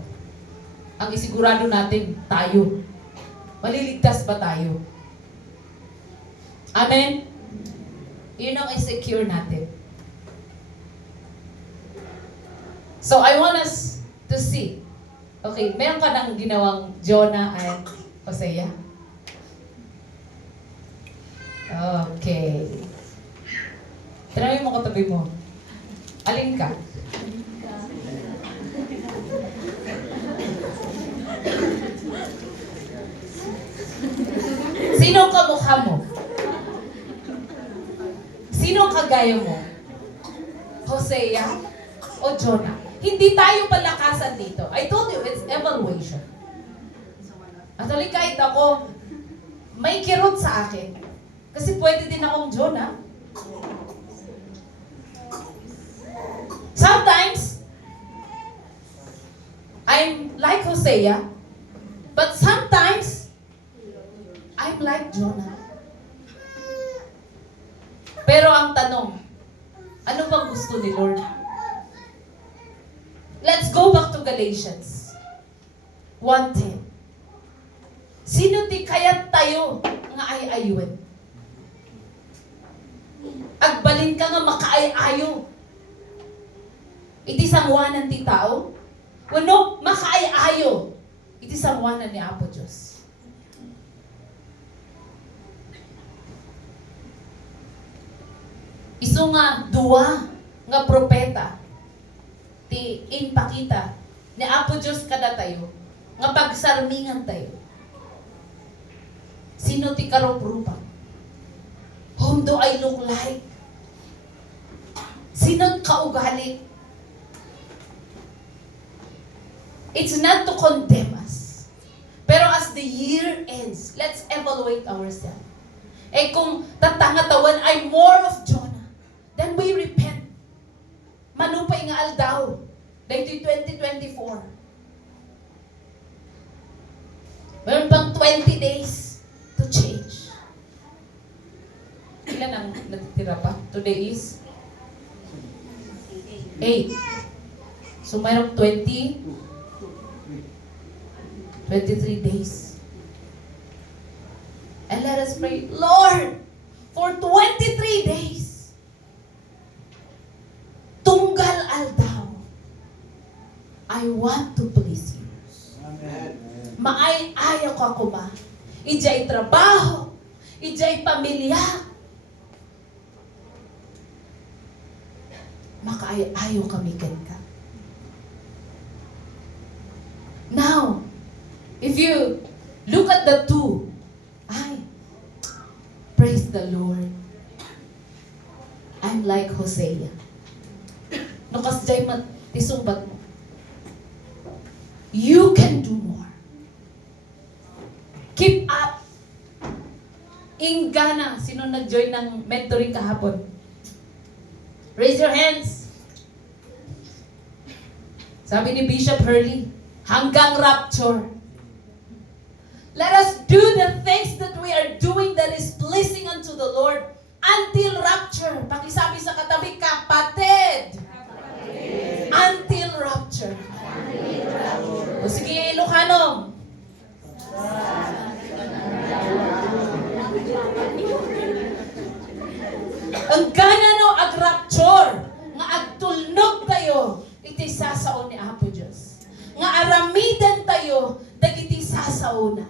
Ang isigurado natin, tayo. Maliligtas ba tayo? Amen? Yun ang i-secure natin. So, I want us to see. Okay, meron ka nang ginawang Jonah and Hosea? Okay. Tanawin mo katabi mo. Alin ka? Sino ang kamukha mo? Sino ang kagaya mo? Hosea o Jonah? Hindi tayo palakasan dito. I told you, it's evaluation. Actually, kahit ako, may kirot sa akin. Kasi pwede din akong Jonah. Sometimes, I I'm like Hosea, but sometimes I'm like Jonah. Pero ang tanong, ano bang gusto ni Lord? Let's go back to Galatians 1:10. Sino ti kayat tayo nga ay-ayuin? Agbalin ka nga makaay-ayo. Iti sangwanan ti tao. Wano makaay-ayo. Iti sangwanan ni Apo Diyos. Isu nga duwa nga propeta ti impakita ni Apo Diyos kada tayo nga pagsarmingan tayo. Sino ti karup-rupa? Whom do I look like? Sino kaugali? It's not to condemn us. Pero as the year ends, let's evaluate ourselves. Eh kung tatangatawan ay more of Jonah, then we repent. Manupay nga aldaw. Dahil 2024. Meron pang 20 days to change. Ilan ang natitira pa? Today is 8. So mayroong 23 days. And let us pray, Lord, for 23 days, tunggal aldaw, I want to please you. Maay-ayaw ka kuma. Ijay trabaho, ijay pamilya. Makaay-ayaw kami ka. Now, if you look at the two, praise the Lord. I'm like Hosea. Nakas jay tisumbat mo. You can do more. Keep up. Ingana. Sino nag-join ng mentoring kahapon? Raise your hands. Sabi ni Bishop Hurley, hanggang rapture. Let us do the things that we are doing that is pleasing unto the Lord until rapture. Pakisabi sa katabi, kapatid. Until rapture. O sige, Ilocano. Ang ganano ag rapture, nga agtulnog tayo, iti sasaon ni Apo Diyos. Nga aramidan tayo, dagiti sasauna.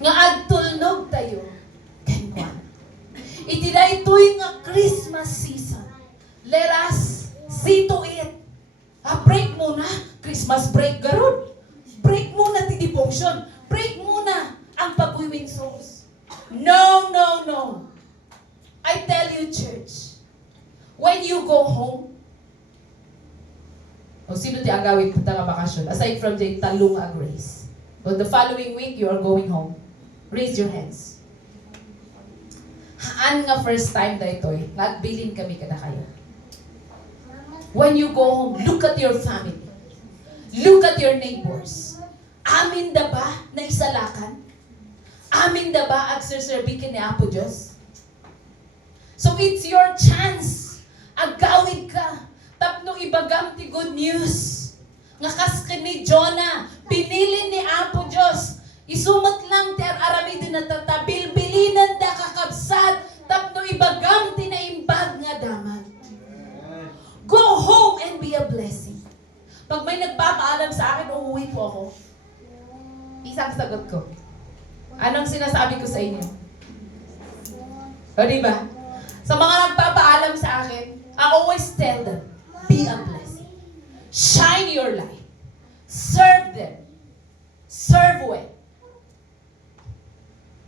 Nga agtulnog tayo, kenwan. Iti na ito'y nga Christmas season. Let us see to it. Break muna. Christmas break, garod. Break muna ti devotion. Break muna ang pag-win souls. No, no, no. I tell you, church, when you go home, o sino ti agawin punta nga bakasyon? Aside from the Talunga Grace. But the following week, you are going home. Raise your hands. Haan nga first time da ito'y, nagbilin kami kada kayo. When you go home, look at your family. Look at your neighbors. Amin da ba na isalakan? Amin da ba agserserbikin ni Apo Diyos? So it's your chance. Agawid ka. Tapno ibagam ti good news. Nga kaskin ni Jonah, pinili ni Apo Diyos. Isumat lang ti aramidin na tatabilbilinan da kakabsat. Tapno ibagam ti naimbag nga daman. Go home and be a blessing. Pag may nagpapaalam sa akin, uuwi po ako. Isang sagot ko. Anong sinasabi ko sa inyo? O diba? Sa mga nagpapaalam sa akin, I always tell them, be a blessing. Shine your light. Serve them. Serve well.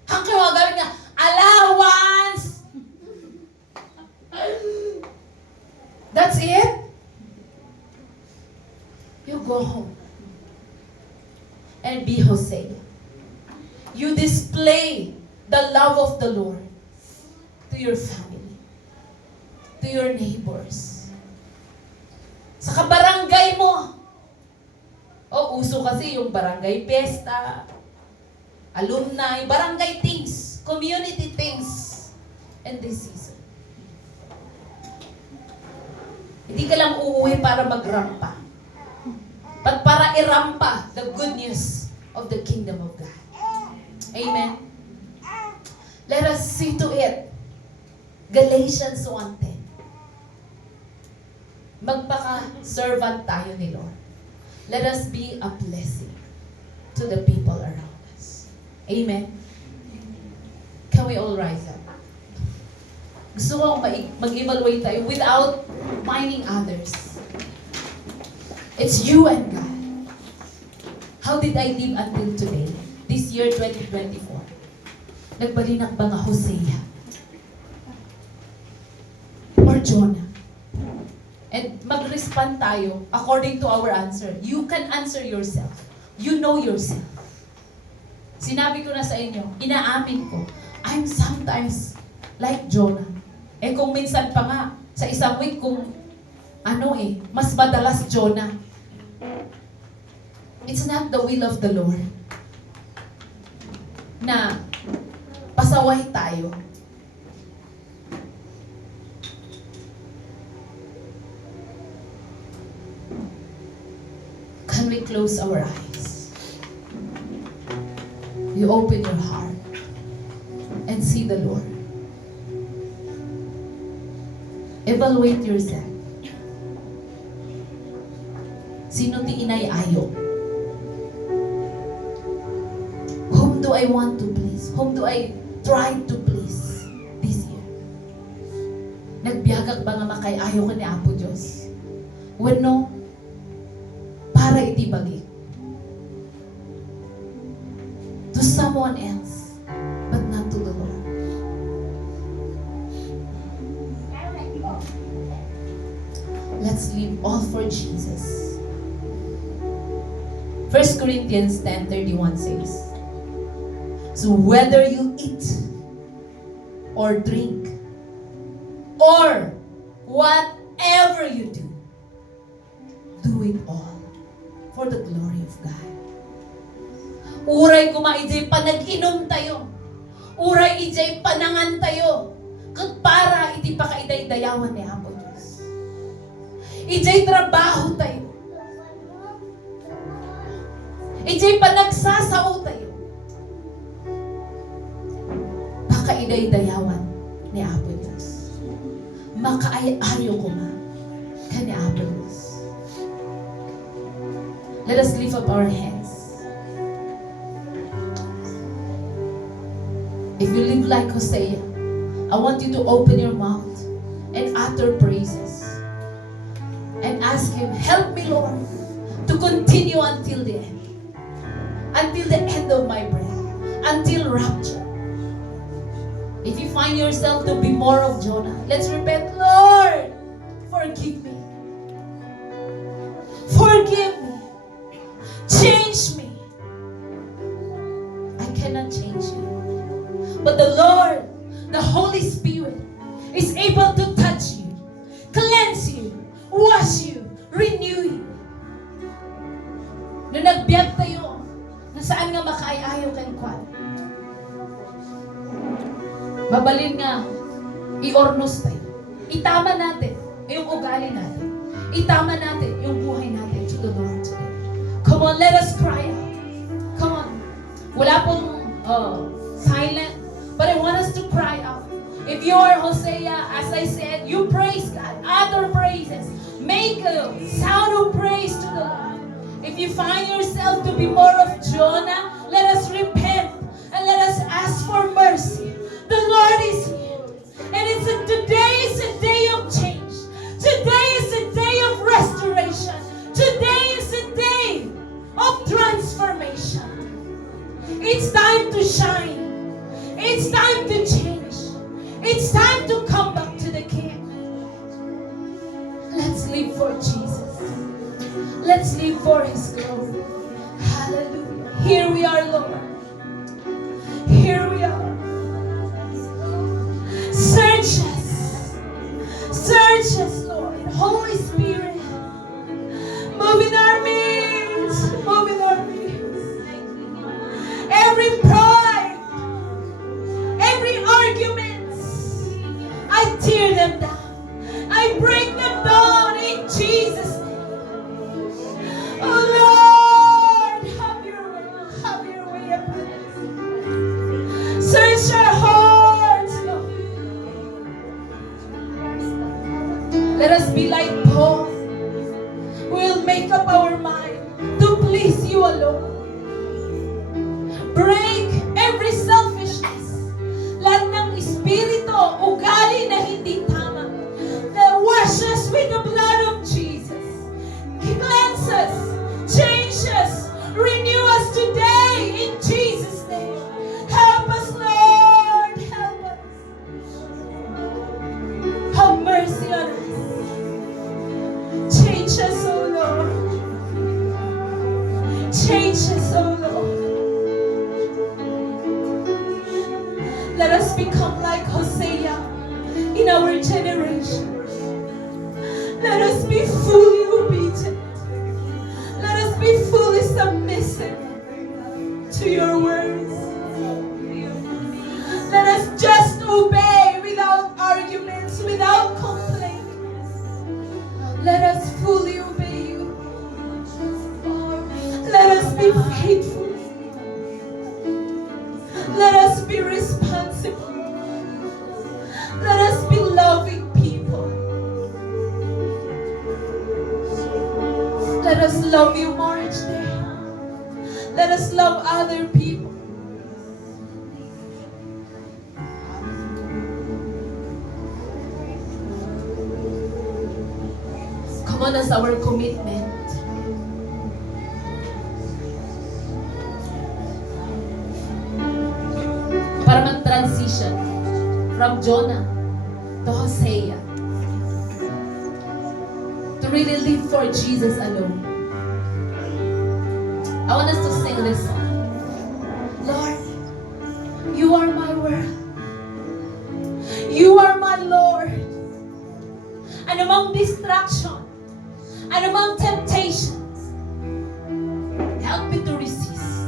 Hanggang mga gawin nga, allowance! That's it? You go home and be Hosea. You display the love of the Lord to your family, to your neighbors. Sa kabarangay mo. O, uso kasi yung barangay fiesta, alumni, barangay things, community things. And this season. Hindi ka lang uuwi para magrampa. But para irampa the good news of the kingdom of God. Amen. Let us see to it. Galatians 1:10. Magpaka-servant tayo ni Lord. Let us be a blessing to the people around us. Amen. Can we all rise up? Gusto ko mag-evaluate tayo without minding others. It's you and God. How did I live until today? This year, 2024. Nagbalinak ba nga Hosea? Or Jonah? And mag-respond tayo according to our answer. You can answer yourself. You know yourself. Sinabi ko na sa inyo, inaamin ko, I'm sometimes like Jonah. Eh kung minsan pa nga, sa isang week kung mas madalas Jonah. It's not the will of the Lord na pasaway tayo. Can we close our eyes? You open your heart and see the Lord. Evaluate yourself. Sino ti inay-ayo? Whom do I want to please? Whom do I try to please this year? Nagbiagak ba nga makay-ayo ka ni Apo Diyos? Wano, para itibagi. To someone else, but not to the Lord. Let's live all for Jesus. 1 Corinthians 10:31 says, so whether you eat or drink or whatever you do, do it all for the glory of God. Uray kumaijay panag-inom tayo. Uray ijay panangan tayo. Kag para iti pakaiday-dayawan ni Apo Diyos. Ijay trabaho tayo. Ijay panagsasao tayo. Pakaiday-dayawan ni Apo Diyos. Makaayayo ko ma ka ni Apo Diyos. Let us lift up our hands. If you live like Hosea, I want you to open your mouth and utter praises. And ask Him, help me, Lord, to continue until the end. Until the end of my breath. Until rapture. If you find yourself to be more of Jonah, let's repent, Lord, forgive me. Forgive me. Change me. I cannot change you. But the Lord, the Holy Spirit, is able to touch you, cleanse you, wash you, renew you. Nung nagbiyak tayo, na saan nga makaayayo kang kwan? Mabalin nga, i-ornos tayo. Itama natin yung ugali natin. Itama natin yung buhay natin to the Lord today. Come on, let us cry out. Come on. Wala pong silent, but I want us to cry out. If you are Hosea, as I said, you praise God. Other praises. Make a sound of praise to the Lord. If you find yourself to be more of Jonah, let us repent and let us ask for mercy. The Lord is here. And today is a day of change. Today is a day of restoration. Today is a day of transformation. It's time to shine. It's time to change. It's time to come back to the King. Let's live for Jesus. Let's live for His glory. Hallelujah. Here we are, Lord. Here we are. Search us. Search us, Lord. Holy Spirit, be like Paul. We'll make up our mind to please you alone. Break every selfishness. Lahat ng espiritu, ugali na hindi tama. That wash us with the blood of Jesus. Cleanse us, change us, renew us today in Jesus' name. Help us, Lord. Help us. Have mercy on us. Change us, oh Lord. Change us, oh Lord. Let us become like Hosea in our generation. Let us be fully obedient. Let us be fully submissive to your words. Let us just obey without arguments, without complaining. Let us fully obey you. Let us be faithful. Let us be responsible. Let us be loving people. Let us love you more each day. Let us love other people. Come on, as our commitment. Para mag-transition from Jonah to Hosea. To really live for Jesus alone. I want us to sing this song. Lord, you are my world. You are my Lord. And among distraction, and among temptations, help me to resist.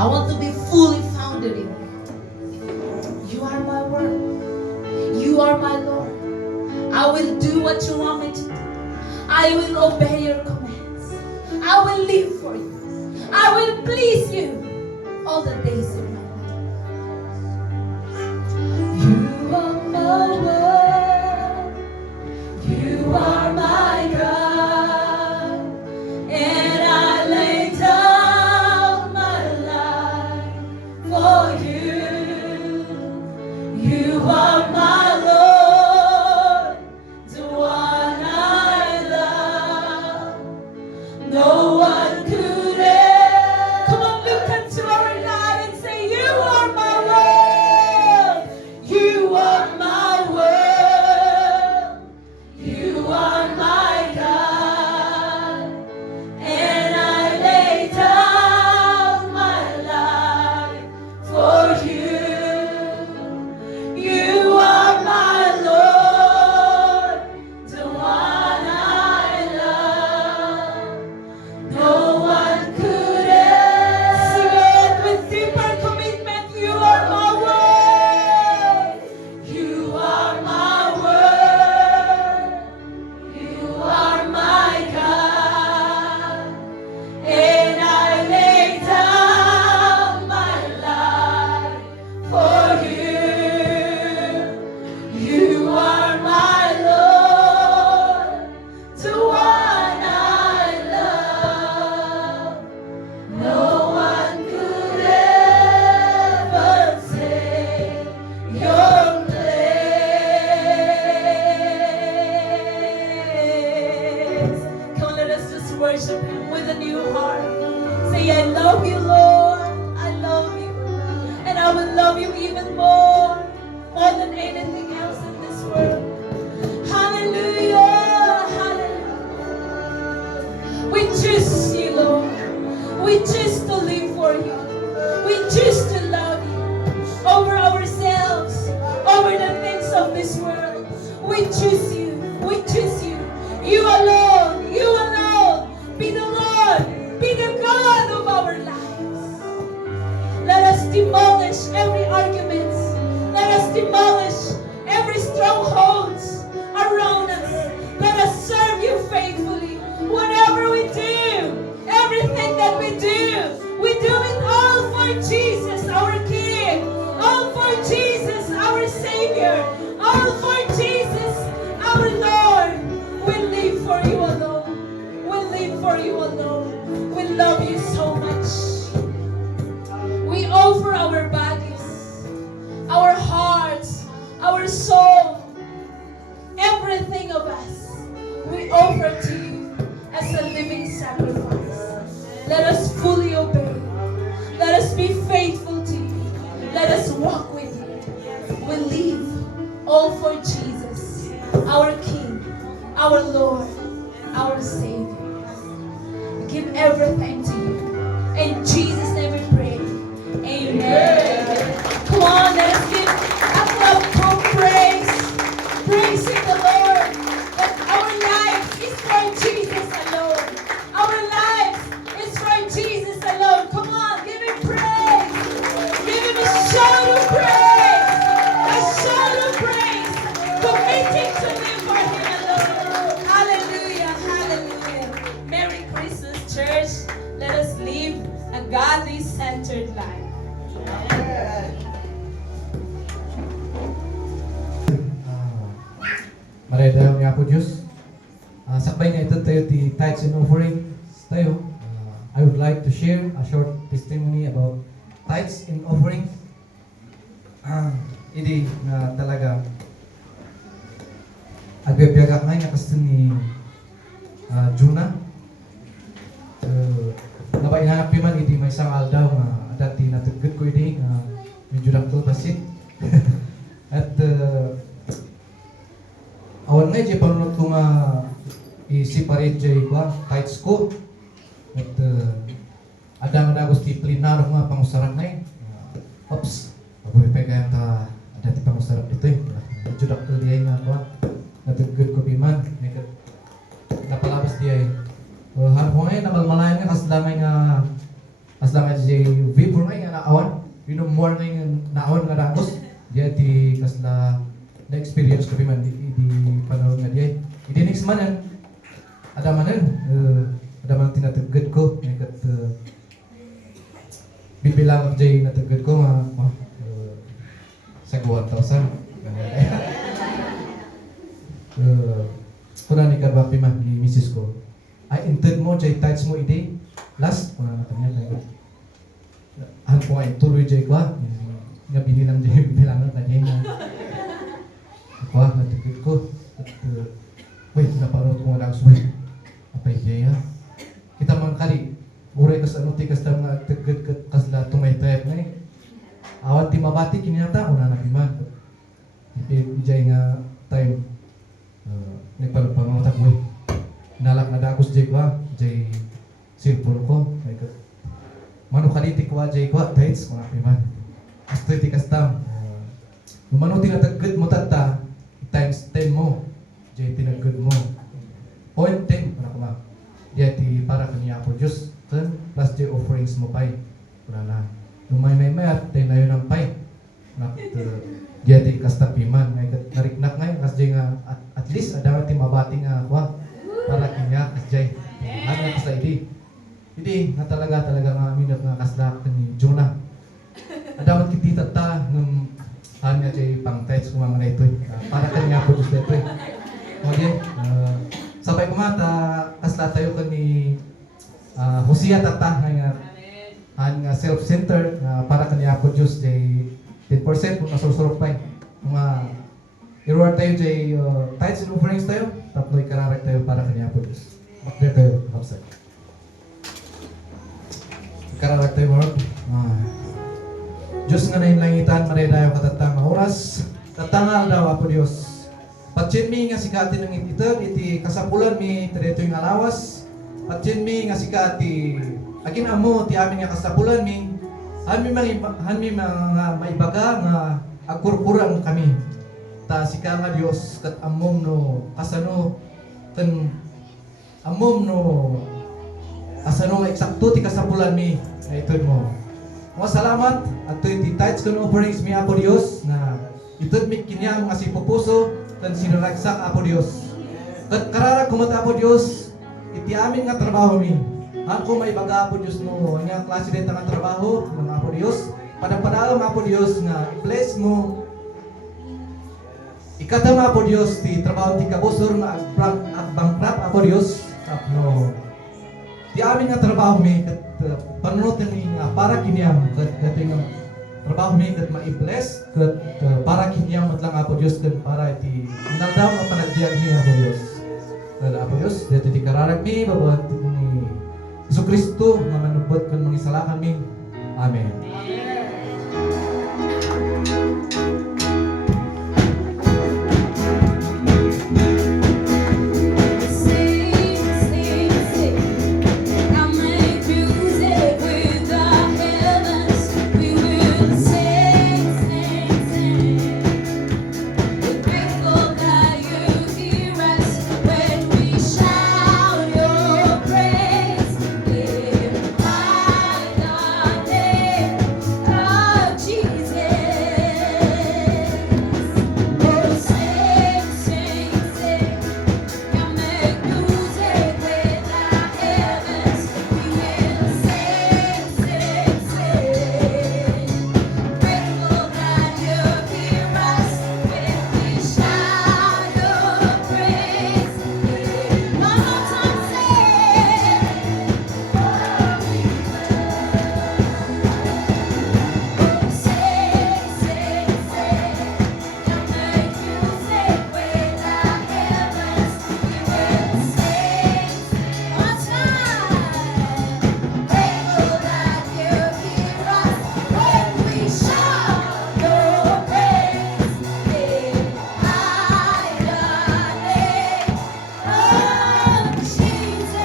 I want to be fully founded in you. You are my word. You are my Lord. I will do what you want me to do. I will obey your commands. I will live for you. I will please you all the days of my life. You are my world. You are my God. And I lay down my life for you. You are my Lord, the one I love. No one could ever. Come on, look into our God and say, you are my world. You are my world. You are my God. And I lay down my life for you. You are my Lord, the one I love. No one could ever. Sing it with deeper commitment. You are my world. You are my world. You are my God. And I lay down my life for you. You are my Lord, the one I love. No one could ever take your place. Come on, let us just worship Him with a new heart. Say, I love you, Lord. I love you. And I will love you even more than anything else in this world. Hallelujah. Hallelujah. We choose you, Lord. We choose to live for you. We choose to love you over ourselves, over the things of this world. We choose you. We choose you. You alone. You alone. Be the Lord. Be the God of our lives. Let us demolish every argument. Let us demolish every strongholds around us. Let us serve you faithfully. Whatever we do, everything that we do it all for Jesus, our King. All for Jesus, our Savior. All for Jesus, we offer to you as a living sacrifice. Let us fully obey. Let us be faithful to you. Let us walk with you. We live all for Jesus, our King, our Lord, our Savior. We give everything to you. In Jesus' name we pray. Amen. Come on, let us give a clap for praise. Praising the Lord. That our life is for Jesus alone. Our life is for Jesus alone. Come on, give him praise. Give him a shout of praise. A shout of praise. Committing to live for him alone. Hallelujah. Hallelujah. Merry Christmas, church. Let us live a godly-centered life. Maray daw niya po Diyos. Sakbay nga ito tayo ti tithes and offerings tayo. I would like to share a short testimony about tithes and offerings. Hindi na talaga agbibiyaga nga nga kasi ni Juna. Nabay hanapi man iti may isang aldaw nga dati natugod ko iti medyo dakto basit. At awan nga jay panunod ko nga i-separate jay ko tithes ko. At adang adagos ti plinaro nga pangusarap na yun. Oops, paburi pa kaya ta dati pangusarap dito eh. Medyo dakto diay nga ko. Natugod ko piman. Napalabas diay. Harap ko ngayon, namalmalayan nga kaslamay jay vapor nga nga naawan. More nga yung naawan nga dagos. Diya ti kasla na-experience ko piman di panahon nga diay. Idi next man adaman tinatugod ko nekat bibilang jay natugod ko nga sa 1,000. Kuna ni karba piman ni misis ko. Ay inted mo jay tithes mo idi last kuna na kanya tayo. Han ko ay tuloy jay ko nga binilang jay bilangan na jay nga. Ako natugod ko. Wait, naparod ko nga lang suway. Apay kaya. Kita man kali. Uray kas ano ti kas tam nga tugod kas la tumaytayap nga eh. Awat ti mabati kinata una na piman. Ijay nga time nagpanong-panong takboy. Nalak na dagos jay kwa, jay cellphone ko. Mano kalitik kwa jay kwa, tights mga piman. Asto iti kastam. Lumano tinatagod mo tata, times 10 mo. Jay tinagod mo. Point 10, para kuma. Diya ti para kaniya po Diyos. Plus jay offerings mo pay. Kuna na. Lumay-may at tayo na yun ang pay. Diya ti kastapiman. Nariknak ngayon, kas jay nga at least adama ti mabati nga kwa. Para kanya kas jay. Ano nga kasla hindi nga talaga nga minat nga kasla ni Jonah. Adamat kiti tata ng nga jay pang text kung mga na ito. Para kanya po Diyos ito. Okay. Sabay kumata kasla tayo ka ni Hosea tata nga self-centered para kanya po Diyos jay 10% kung nasusurok pa mga i-reward tayo jay tithes and offerings tayo tapos ikararag tayo para kanya po Diyos. Makbir tayo kapsay. Ikararag tayo Lord. Diyos nga na inlangitan, maray dayo katatang oras. Tatangal daw Apo Diyos. Patsin mi nga sikati ng ititan, iti kasapulan mi tireto yung alawas. Patsin mi nga sikati, agin amo, ti amin nga kasapulan mi. Han mi mga maibaga nga agkurkurang kami. Ta sika nga Diyos, kat amom no, kasano, kan amom no, asano nga eksakto ti kasapulan mi. Na ito mo. Mga salamat at iti tithes kun offerings mi Apo Dios na itud mi kinyam nga si pupuso kan sinuragsak Apo Dios. Kat karara kumat Apo Dios iti amin nga trabaho mi. Ako may baga Apo Dios mo nga klase dito nga trabaho ng Apo Dios. Padang-padang Apo Dios nga i-bless mo. Ikatama Apo Dios ti trabaho ti kabusor nga agbangkrap Apo Dios. Tapno ti amin nga trabaho mi kat panunod ni nga para kiniam kat nga trabaho mi kat ma-bless kat para kiniam at lang Apo Dios kat para iti nadam ang panagdiag ni Apo Dios. Lala po Diyos, dito di kararag mi, babawat ni Isu Kristo, nga manubot kan mga isalakan mi. Amen. Sing, sing, sing. I make music with the heavens. We will sing, sing, sing. We're grateful that you hear us when we shout your praise. Lift high the name of Jesus. Oh, sing, sing, sing. Can make music with the heavens. We will sing, sing, sing. Grateful that you hear us when we shout your praise. One more time, sing. Sing, sing, sing. Can make music with the heavens. We will sing. One time. Grateful that you hear us when we shout your praise. Lift high the name of Jesus.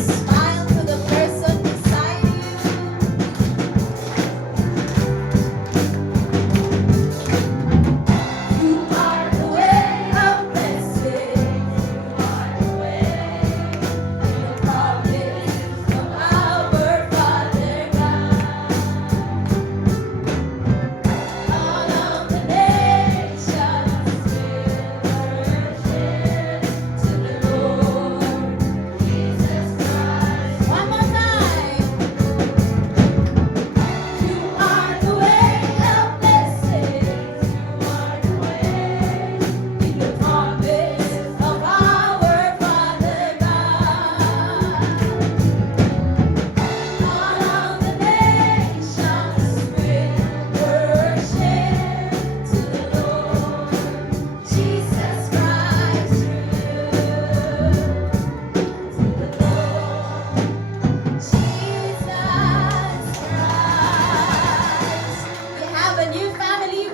Smile to the person beside you. You are the way of blessing. You are the way and the promise of our Father God. All of the nations will worship to the Lord Jesus Christ. One more time. You are the way of blessing. You are the way in the promise of our Father God. All of the nations will worship to the Lord Jesus Christ. To the Lord Jesus Christ. We have a new family.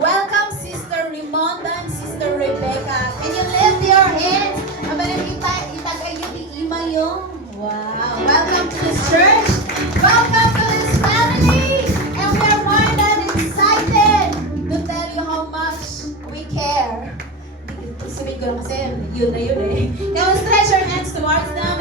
Welcome, Sister Rimonda and Sister Rebecca. Can you lift your hands? Abalan kita, itagayo di ima yung. Wow. Welcome to this church. Welcome to this family. And we are more than excited to tell you how much we care. Sabihin ko lang kasi, yun na yun eh. Now, stretch your hands towards them